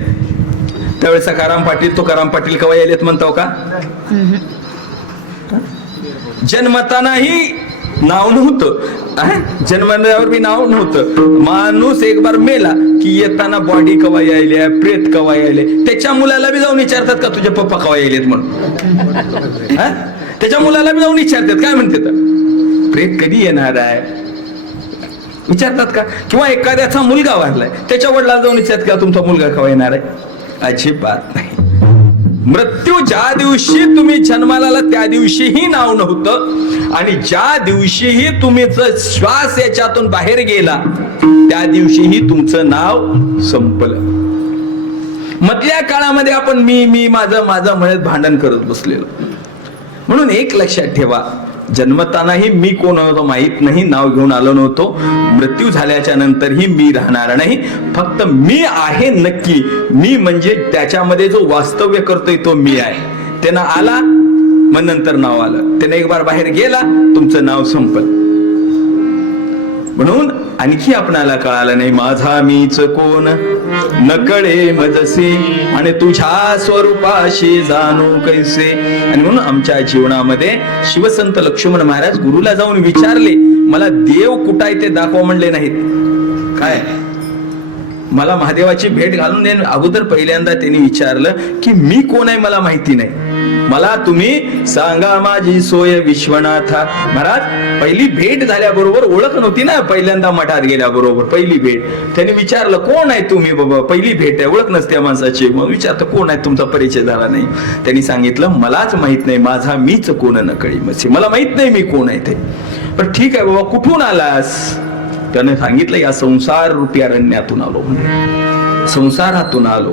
त्यावेळेस तुकाराम पाटील केव्हा यायलेत म्हणतो का? जन्मतानाही नाव नव्हतं, जन्मल्यावर बी नाव नव्हतं. माणूस एक बार मेला की येताना बॉडी कवा यायले, प्रेत कवा यायले. त्याच्या मुलाला बी जाऊन विचारतात का तुझे पप्पा कवा यायलेत म्हणून? त्याच्या मुलाला बी जाऊन विचारतात, काय म्हणतात, प्रेत कधी येणार आहे विचारतात का? किंवा एखाद्याचा मुलगा वारलाय त्याच्या वडिलाला जाऊन विचारतात का तुमचा मुलगा कवा येणार आहे? अजिबात नाही. मृत्यू ज्या दिवशी तुम्ही जन्माला आला त्या दिवशीही नाव नव्हतं, आणि ज्या दिवशीही तुमचं श्वास याच्यातून बाहेर गेला त्या दिवशीही तुमचं नाव संपलं. मधल्या काळामध्ये आपण मी माझं म्हणत भांडण करत बसलेलो. म्हणून एक लक्षात ठेवा, जन्मतानाही मी कोण होतो माहित नाही, नाव घेऊन आलो नव्हतो. मृत्यू झाल्याच्या नंतरही मी राहणार नाही. फक्त मी आहे नक्की. मी म्हणजे त्याच्यामध्ये जो वास्तव्य करतोय तो मी आहे. त्यानं आला मग नंतर नाव आलं, त्यानं एक बार बाहेर गेला तुमचं नाव संपलं. म्हणून आणखी आपणाला कळालं नाही माझा मीच कोण, नकळे मजसे आणि तुझ्या स्वरूपाशी जाणू कैसे. आणि म्हणून आमच्या जीवनामध्ये शिवसंत लक्ष्मण महाराज गुरुला जाऊन विचारले, मला देव कुठं आहे ते दाखवा म्हणले नाहीत. काय मला महादेवाची भेट घालून देणं अगोदर पहिल्यांदा त्यांनी विचारलं की मी कोण आहे मला माहिती नाही, मला तुम्ही सांगा माझी सोय विश्वनाथा. महाराज पहिली भेट झाल्याबरोबर ओळख नव्हती ना, पहिल्यांदा मठात गेल्याबरोबर पहिली भेट. त्यांनी विचारलं कोण आहे तुम्ही? बाबा पहिली भेट आहे, ओळख नसते माणसाची. मग विचारतं कोण आहे, तुमचा परिचय झाला नाही. त्यांनी सांगितलं मलाच माहित नाही, माझा मीच कोण नकळी मसी, मला माहित नाही मी कोण आहे ते. पण ठीक आहे बाबा कुठून आलास? त्याने सांगितलं या संसार रूपी अरण्यातून आलो, म्हणजे संसारातून आलो.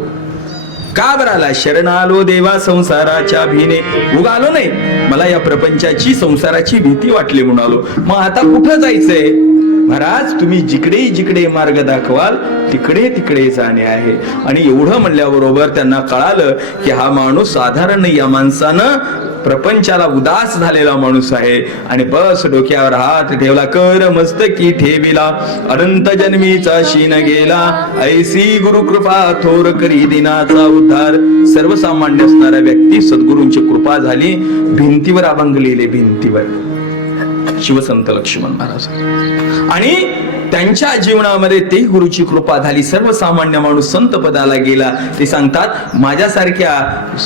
का बरं आला? शरण आलो देवा संसाराच्या भीने. उगा आलो नाही, मला या प्रपंचाची संसाराची भीती वाटली म्हणून आलो. मग आता कुठं जायचंय? महाराज तुम्ही जिकडे जिकडे मार्ग दाखवाल तिकडे तिकडे जाणे आहे. आणि एवढं म्हणल्याबरोबर त्यांना कळालं की हा माणूस साधारण नाही, या माणसानं प्रपंचाला उदास झालेला माणूस आहे. आणि बस डोक्यावर हात ठेवला, कर मस्तकी ठेविला, अनंत जन्मीचा शीन गेला, ऐसी गुरु कृपा थोर करी दिनाचा उद्धार. सर्वसामान्य असणाऱ्या व्यक्ती सद्गुरूंची कृपा झाली, भिंतीवर अभंग लिहिले, भिंतीवर शिवसंत लक्ष्मण महाराज. आणि त्यांच्या जीवनामध्ये ते गुरुची कृपा झाली, सर्वसामान्य माणूस संत पदाला गेला. ते सांगतात माझ्यासारख्या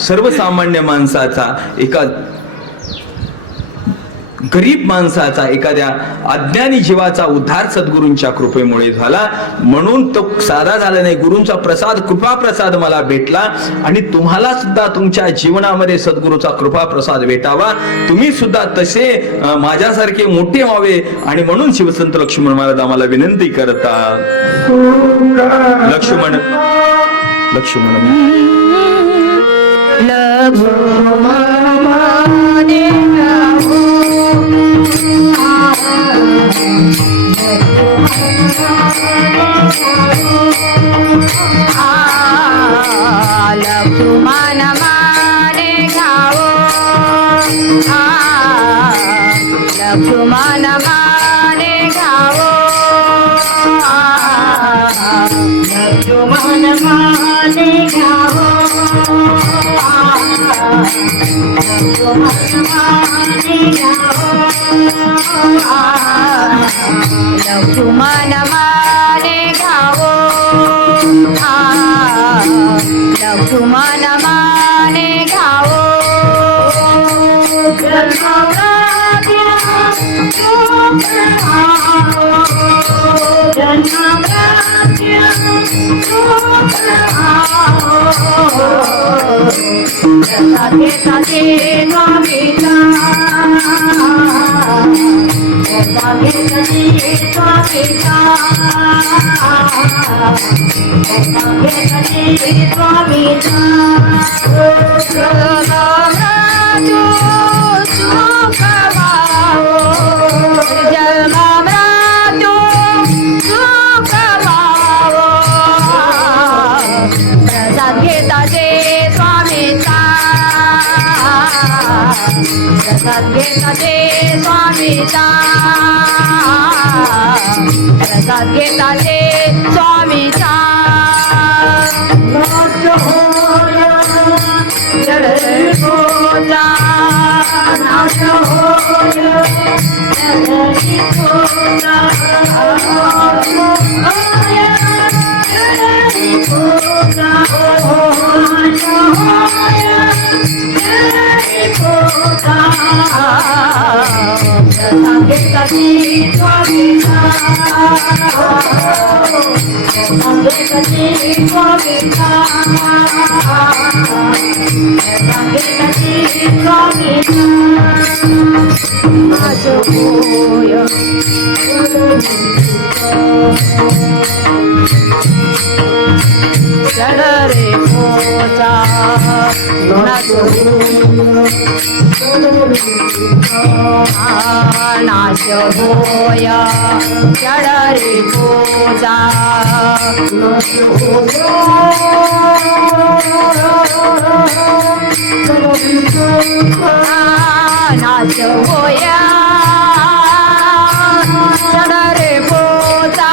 सर्वसामान्य माणसाचा, एका गरीब माणसाचा, एखाद्या अज्ञानी जीवाचा उद्धार सद्गुरूंच्या कृपेमुळे झाला. म्हणून तो साधा झाला नाही, गुरूंचा प्रसाद, कृपा प्रसाद मला भेटला. आणि तुम्हाला सुद्धा तुमच्या जीवनामध्ये सद्गुरूचा कृपा प्रसाद भेटावा, तुम्ही सुद्धा तसे माझ्यासारखे मोठे व्हावे. आणि म्हणून शिवसंत लक्ष्मण महाराज आम्हाला विनंती करतात. लक्ष्मण मन माने घ्यावो मन माने घ्यावो मन माने घ्यावो लक्ष्मण माने घ्यावो लक्ष्मण माने घ्यावो प्रसाद घेताचे स्वामीचा प्रसाद घेताचे स्वामीचा प्रसाद घेताचे स्वामीचा नाश चढ रे पोचा नाश होय चढ रे पोचा नाश होय चढ रे पोचा नाश होय चढ रे पोचा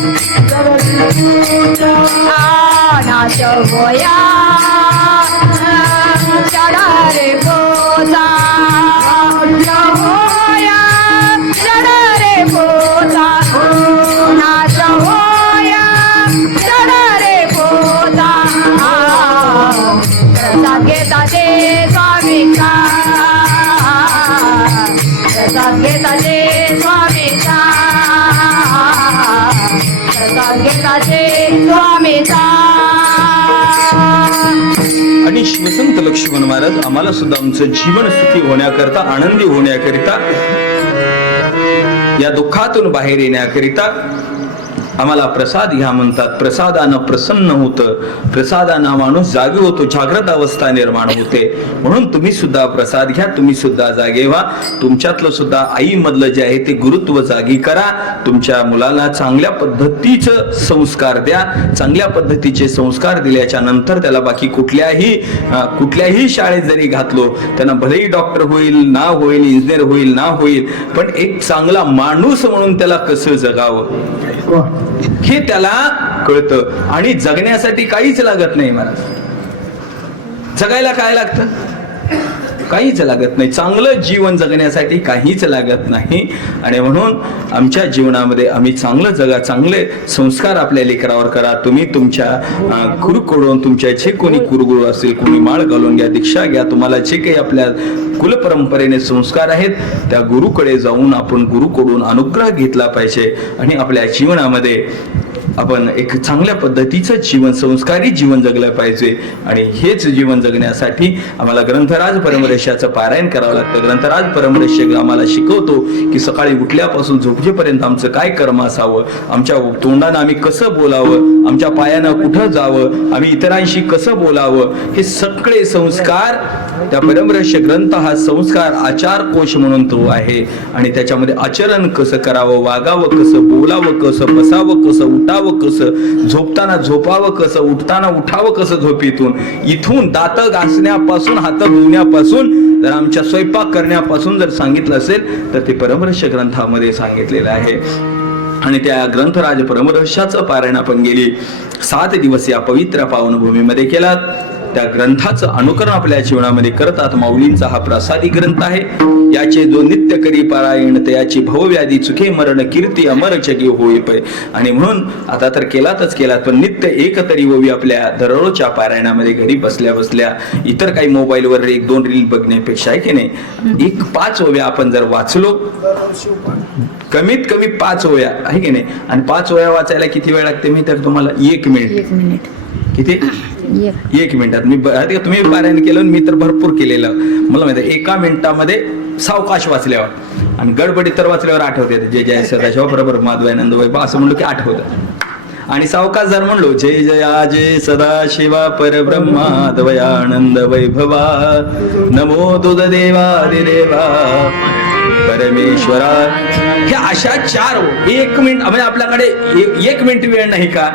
नाश होय नाश होया चढ रे पोचा होया चढ रे पोचा नाश होया चढ रे पोचा प्रसाद घेताचे स्वामीचा प्रसाद घेताचे स्वामीचा प्रसाद घेताचे स्वामीचा. आणि शिवसंत लक्ष्मण महाराज आम्हाला सुद्धा आमचं जीवन सुखी होण्याकरता, आनंदी होण्याकरिता, या दुःखातून बाहेर येण्याकरिता आम्हाला प्रसाद घ्या म्हणतात. प्रसादानं प्रसन्न होतं, प्रसादानं माणूस जागे होतो, जागृत अवस्था निर्माण होते. म्हणून तुम्ही सुद्धा प्रसाद घ्या, तुम्ही सुद्धा जागे व्हा. तुमच्यातलं सुद्धा आई मधलं जे आहे ते गुरुत्व जागी करा. तुमच्या मुलाला चांगल्या पद्धतीचं संस्कार द्या. चांगल्या पद्धतीचे संस्कार दिल्याच्या नंतर त्याला बाकी कुठल्याही शाळेत जरी घातलो, त्यांना भलेही डॉक्टर होईल ना होईल, इंजिनियर होईल ना होईल, पण एक चांगला माणूस म्हणून त्याला कसं जगावं हे त्याला कळतं. आणि जगण्यासाठी काहीच लागत नाही महाराज. जगायला काय लागतं? काहीच लागत नाही. चांगलं जीवन जगण्यासाठी काहीच लागत नाही. आणि म्हणून आमच्या जीवनामध्ये आम्ही चांगलं जगा, चांगले संस्कार आपल्या लेकरावर करा. तुम्ही तुमच्या गुरुकडून, तुमच्या जे कोणी गुरुगुरु असेल, कोणी माळ घालून घ्या, दीक्षा घ्या. तुम्हाला जे काही आपल्या कुलपरंपरेने संस्कार आहेत त्या गुरुकडे जाऊन आपण गुरुकडून अनुग्रह घेतला पाहिजे. आणि आपल्या जीवनामध्ये आपण एक चांगल्या पद्धतीचं जीवन, संस्कारी जीवन जगलं पाहिजे. आणि हेच जीवन जगण्यासाठी आम्हाला ग्रंथराज परमर्षाचं पारायण करावं लागतं. ग्रंथराज परमर्ष आम्हाला शिकवतो की सकाळी उठल्यापासून झोपेपर्यंत आमचं काय कर्म असावं, आमच्या तोंडानं आम्ही कसं बोलावं, आमच्या पायानं कुठं जावं, आम्ही इतरांशी कसं बोलावं, हे सगळे संस्कार त्या परमर्ष ग्रंथ हा संस्कार आचार कोश म्हणून तो आहे. आणि त्याच्यामध्ये आचरण कसं करावं, वागावं कसं, बोलावं कसं, बसावं कसं, उठावं कसं, झोपताना झोपावं कसं, उठताना उठावं कसं झोपेतून, इथून दात घासण्यापासून, हात धुण्यापासून, जर आमच्या स्वयंपाक करण्यापासून जर सांगितलं असेल तर ते परमर्ष ग्रंथामध्ये सांगितलेलं आहे. आणि त्या ग्रंथराज परमर्षाचं पारायण आपण गेली 7 दिवस या पवित्र पावनभूमीमध्ये केलात. त्या ग्रंथाचं अनुकरण आपल्या जीवनामध्ये करतात. माऊलींचा हा प्रसादी ग्रंथ आहे. याचे जो नित्य करी पारायण त्याची भवव्याधी चुके मरण कीर्ती अमर जगे होई पै. आणि म्हणून आता तर केलातच केलात, पण नित्य एक तरी ओवी आपल्या दररोजच्या पारायणामध्ये घरी बसल्या बसल्या इतर काही मोबाईलवर 1-2 रील बघण्यापेक्षा आहे की नाही, 5 ओव्या आपण जर वाचलो, कमीत कमी 5 ओव्या आहे की नाही. आणि 5 ओव्या वाचायला किती वेळ लागते मी तर तुम्हाला 1 मिनिट. किती? 1 मिनिटात. तुम्ही पारायण केलं, मी तर भरपूर केलेलं. मला माहिती आहे 1 मिनिटामध्ये सावकाश वाचल्यावर आणि गडबडीत तर वाचल्यावर आठवते जय जय सदाशिव बरोबर माधवानंद वैभव असं म्हणलो की आठवतं. आणि सावकाश जर म्हणलो जय जया जय सदाशिवा परब्रह्मा द्वयानंद वैभवा नमो तुझ देवादिदेवा परमेश्वरा, ह्या अशा 4 1 मिनिट म्हणजे आपल्याकडे 1 मिनिट वेळ नाही का.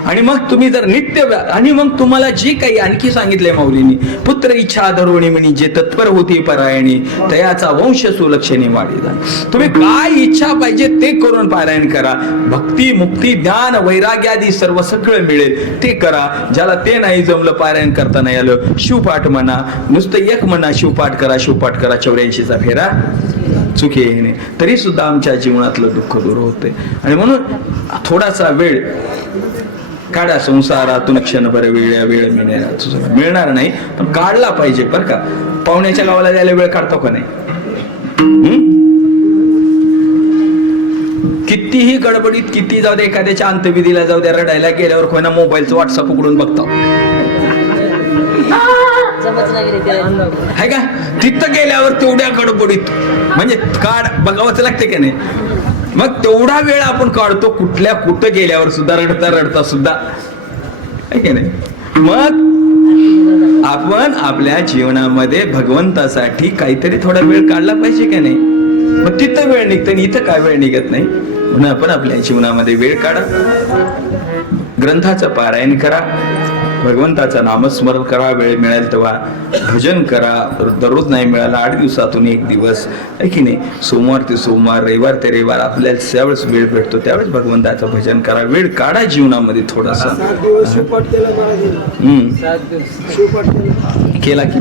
आणि मग तुम्ही जर नित्य आणि मग तुम्हाला जे काही आणखी सांगितलंय माऊलींनी, पुत्र इच्छा धरुणी म्हणी जे तत्पर होती परायणी तयाचा वंश सुलक्षणी वाढीला. तुम्ही काय इच्छा पाहिजे ते करून पारायण करा. भक्ती मुक्ती ज्ञान वैराग्यादी सर्व सगळं मिळेल ते करा. ज्याला ते नाही जमलं, पारायण करता नाही आलं, शिवपाठ म्हणा, नुसतं एक म्हणा शिवपाठ करा 84चा फेरा चुकी येणे, तरी सुद्धा आमच्या जीवनातलं दुःख दूर होते. आणि म्हणून थोडासा वेळ काढा. संसारातून क्षणभर वेळ मिळणार नाही, पण काढला पाहिजे बरं का. पाहुण्याच्या गावाला जायला वेळ काढतो का नाही? कितीही गडबडीत किती जाऊ दे, एखाद्याच्या अंत्यविधीला जाऊ द्या, रडायला गेल्यावर कोणा मोबाईलचं व्हॉट्सअप उघडून बघतो आहे का. तिथं गेल्यावर तेवढ्या गडबडीत म्हणजे बघावंच लागते की नाही. मग तेवढा वेळ आपण काढतो कुठं गेल्यावर सुद्धा रडता सुद्धा आहे की नाही. मग आपण आपल्या जीवनामध्ये भगवंतासाठी काहीतरी थोडा वेळ काढला पाहिजे की नाही. मग तिथं वेळ निघतं आणि इथं काय वेळ निघत नाही. म्हणून आपण आपल्या जीवनामध्ये वेळ काढा, ग्रंथाचं पारायण करा, भगवंताचं नामस्मरण करा, वेळ मिळेल तेव्हा भजन करा. दररोज नाही मिळाला 8 दिवसातून 1 दिवस आहे की नाही. सोमवार ते सोमवार, रविवार ते रविवार आपल्याला ज्यावेळेस वेळ भेटतो त्यावेळेस भगवंताचं भजन करा. वेळ काढा जीवनामध्ये थोडासा. केला की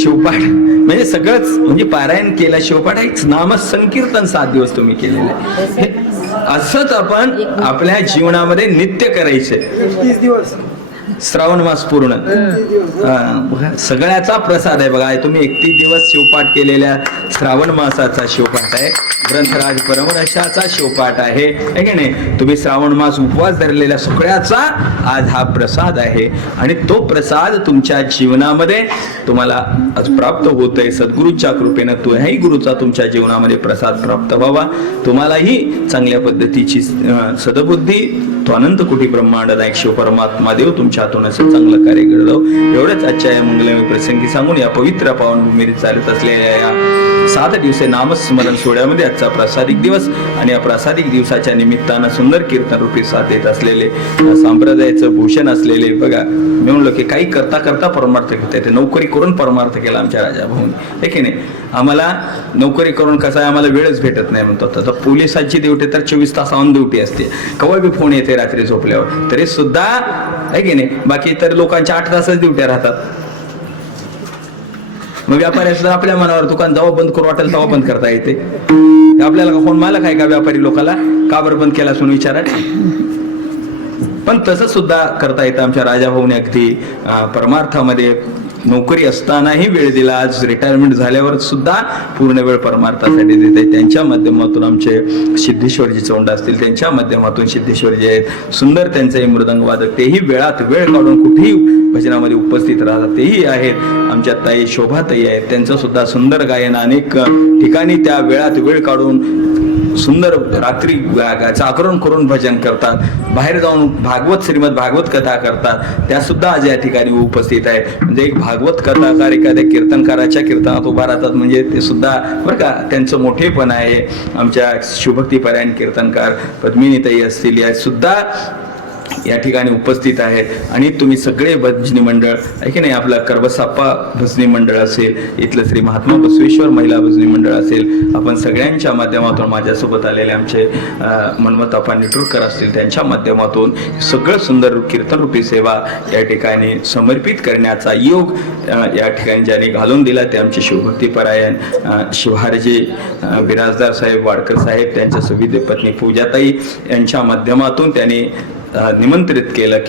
शिवपाठ म्हणजे सगळंच म्हणजे पारायण केला, शिवपाठ एक नाम संकीर्तन 7 दिवस तुम्ही केलेलं आहे. असंच आपण आपल्या जीवनामध्ये नित्य करायचे. 30 दिवस श्रावण मास पूर्ण सगळ्याचा प्रसाद आहे बघा. तुम्ही 31 दिवस शिवपाठ केलेल्या श्रावण मासाचा शिवपाठ आहे, ग्रंथराज परमर्षाचा शिवपाठ आहे की नाही. तुम्ही श्रावण मास उपवास धरलेल्या सगळ्याचा आज हा प्रसाद आहे. आणि तो प्रसाद तुमच्या जीवनामध्ये तुम्हाला आज प्राप्त होतोय सद्गुरूंच्या कृपेनं. तोही गुरुचा तुमच्या जीवनामध्ये प्रसाद प्राप्त व्हावा. तुम्हालाही चांगल्या पद्धतीची सद्बुद्धी, तो अनंत कोटी ब्रह्मांड नायक शिव परमात्मा देव तुमच्यातून असं चांगलं कार्य घडलं. एवढंच आजच्या या मंगलमय प्रसंगी सांगून या पवित्र पावनभूमीत चालत असलेल्या या 7 दिवसे नामस्मरण सोहळ्यामध्ये आजचा प्रसादिक दिवस आणि या प्रसादिक दिवसाच्या निमित्तानं सुंदर कीर्तन रूपी साथ देत असलेले संप्रदायाचं भूषण असलेले बघा. मी म्हणलो की काही करता करता परमार्थ घेता येते. नोकरी करून परमार्थ केला आमच्या राजाभाऊनी आहे की नाही. आम्हाला नोकरी करून कसं आहे, आम्हाला वेळच भेटत नाही म्हणतो. तर पोलिसांची ड्युटी तर 24 तास ऑन ड्युटी असते, केव्हा बी फोन येते रात्री झोपल्यावर, तरी सुद्धा आहे की नाही. बाकी तर लोकांच्या 8 तासच ड्युट्या राहतात. मग व्यापारी सुद्धा आपल्या मनावर दुकान जेव्हा बंद करू वाटेल तेव्हा बंद करता येते. आपल्याला कोण मालक आहे का व्यापारी लोकाला का बरं बंद केला म्हणून विचारा. पण तसं सुद्धा करता येतं. आमच्या राजाभाऊने अगदी परमार्थामध्ये नोकरी असतानाही वेळ दिला, आज रिटायरमेंट झाल्यावर सुद्धा पूर्ण वेळ परमार्थासाठी देते. त्यांच्या माध्यमातून आमचे सिद्धेश्वरजी चौंड असतील, त्यांच्या माध्यमातून सिद्धेश्वरजी आहेत, सुंदर त्यांचाही मृदंगवादक, तेही वेळात वेळ काढून कुठेही भजनामध्ये उपस्थित राहतात. तेही आहेत आमच्या ताई शोभाताई आहेत, त्यांचं सुद्धा सुंदर गायन अनेक ठिकाणी त्या वेळात वेळ काढून सुंदर रात्री जागरण करून भजन करतात, बाहेर जाऊन श्रीमद भागवत कथा करतात, त्या सुद्धा आज या ठिकाणी उपस्थित आहेत. म्हणजे एक भागवत कथाकार एखाद्या कीर्तनकाराच्या कीर्तनात उभा राहतात म्हणजे ते सुद्धा बरं का त्यांचं मोठेपण आहे. आमच्या शिवभक्तीपरायण कीर्तनकार पद्मिनीताई असतील, या सुद्धा या ठिकाणी उपस्थित आहेत. आणि तुम्ही सगळे भजनी मंडळ आहे की नाही, आपलं करबसाप्पा भजनी मंडळ असेल, इथलं श्री महात्मा बसवेश्वर महिला भजनी मंडळ असेल, आपण सगळ्यांच्या माध्यमातून माझ्यासोबत आलेले आमचे मनमताप्पा निटूरकर असतील, त्यांच्या माध्यमातून सगळं सुंदर कीर्तनरूपी सेवा या ठिकाणी समर्पित करण्याचा योग या ठिकाणी ज्यांनी घालून दिला ते आमचे शिवभक्तीपरायण शिवहारजी बिराजदार साहेब वाडकर साहेब, त्यांच्या सुविधे पत्नी पूजाताई यांच्या माध्यमातून त्यांनी निमंत्रित केलं की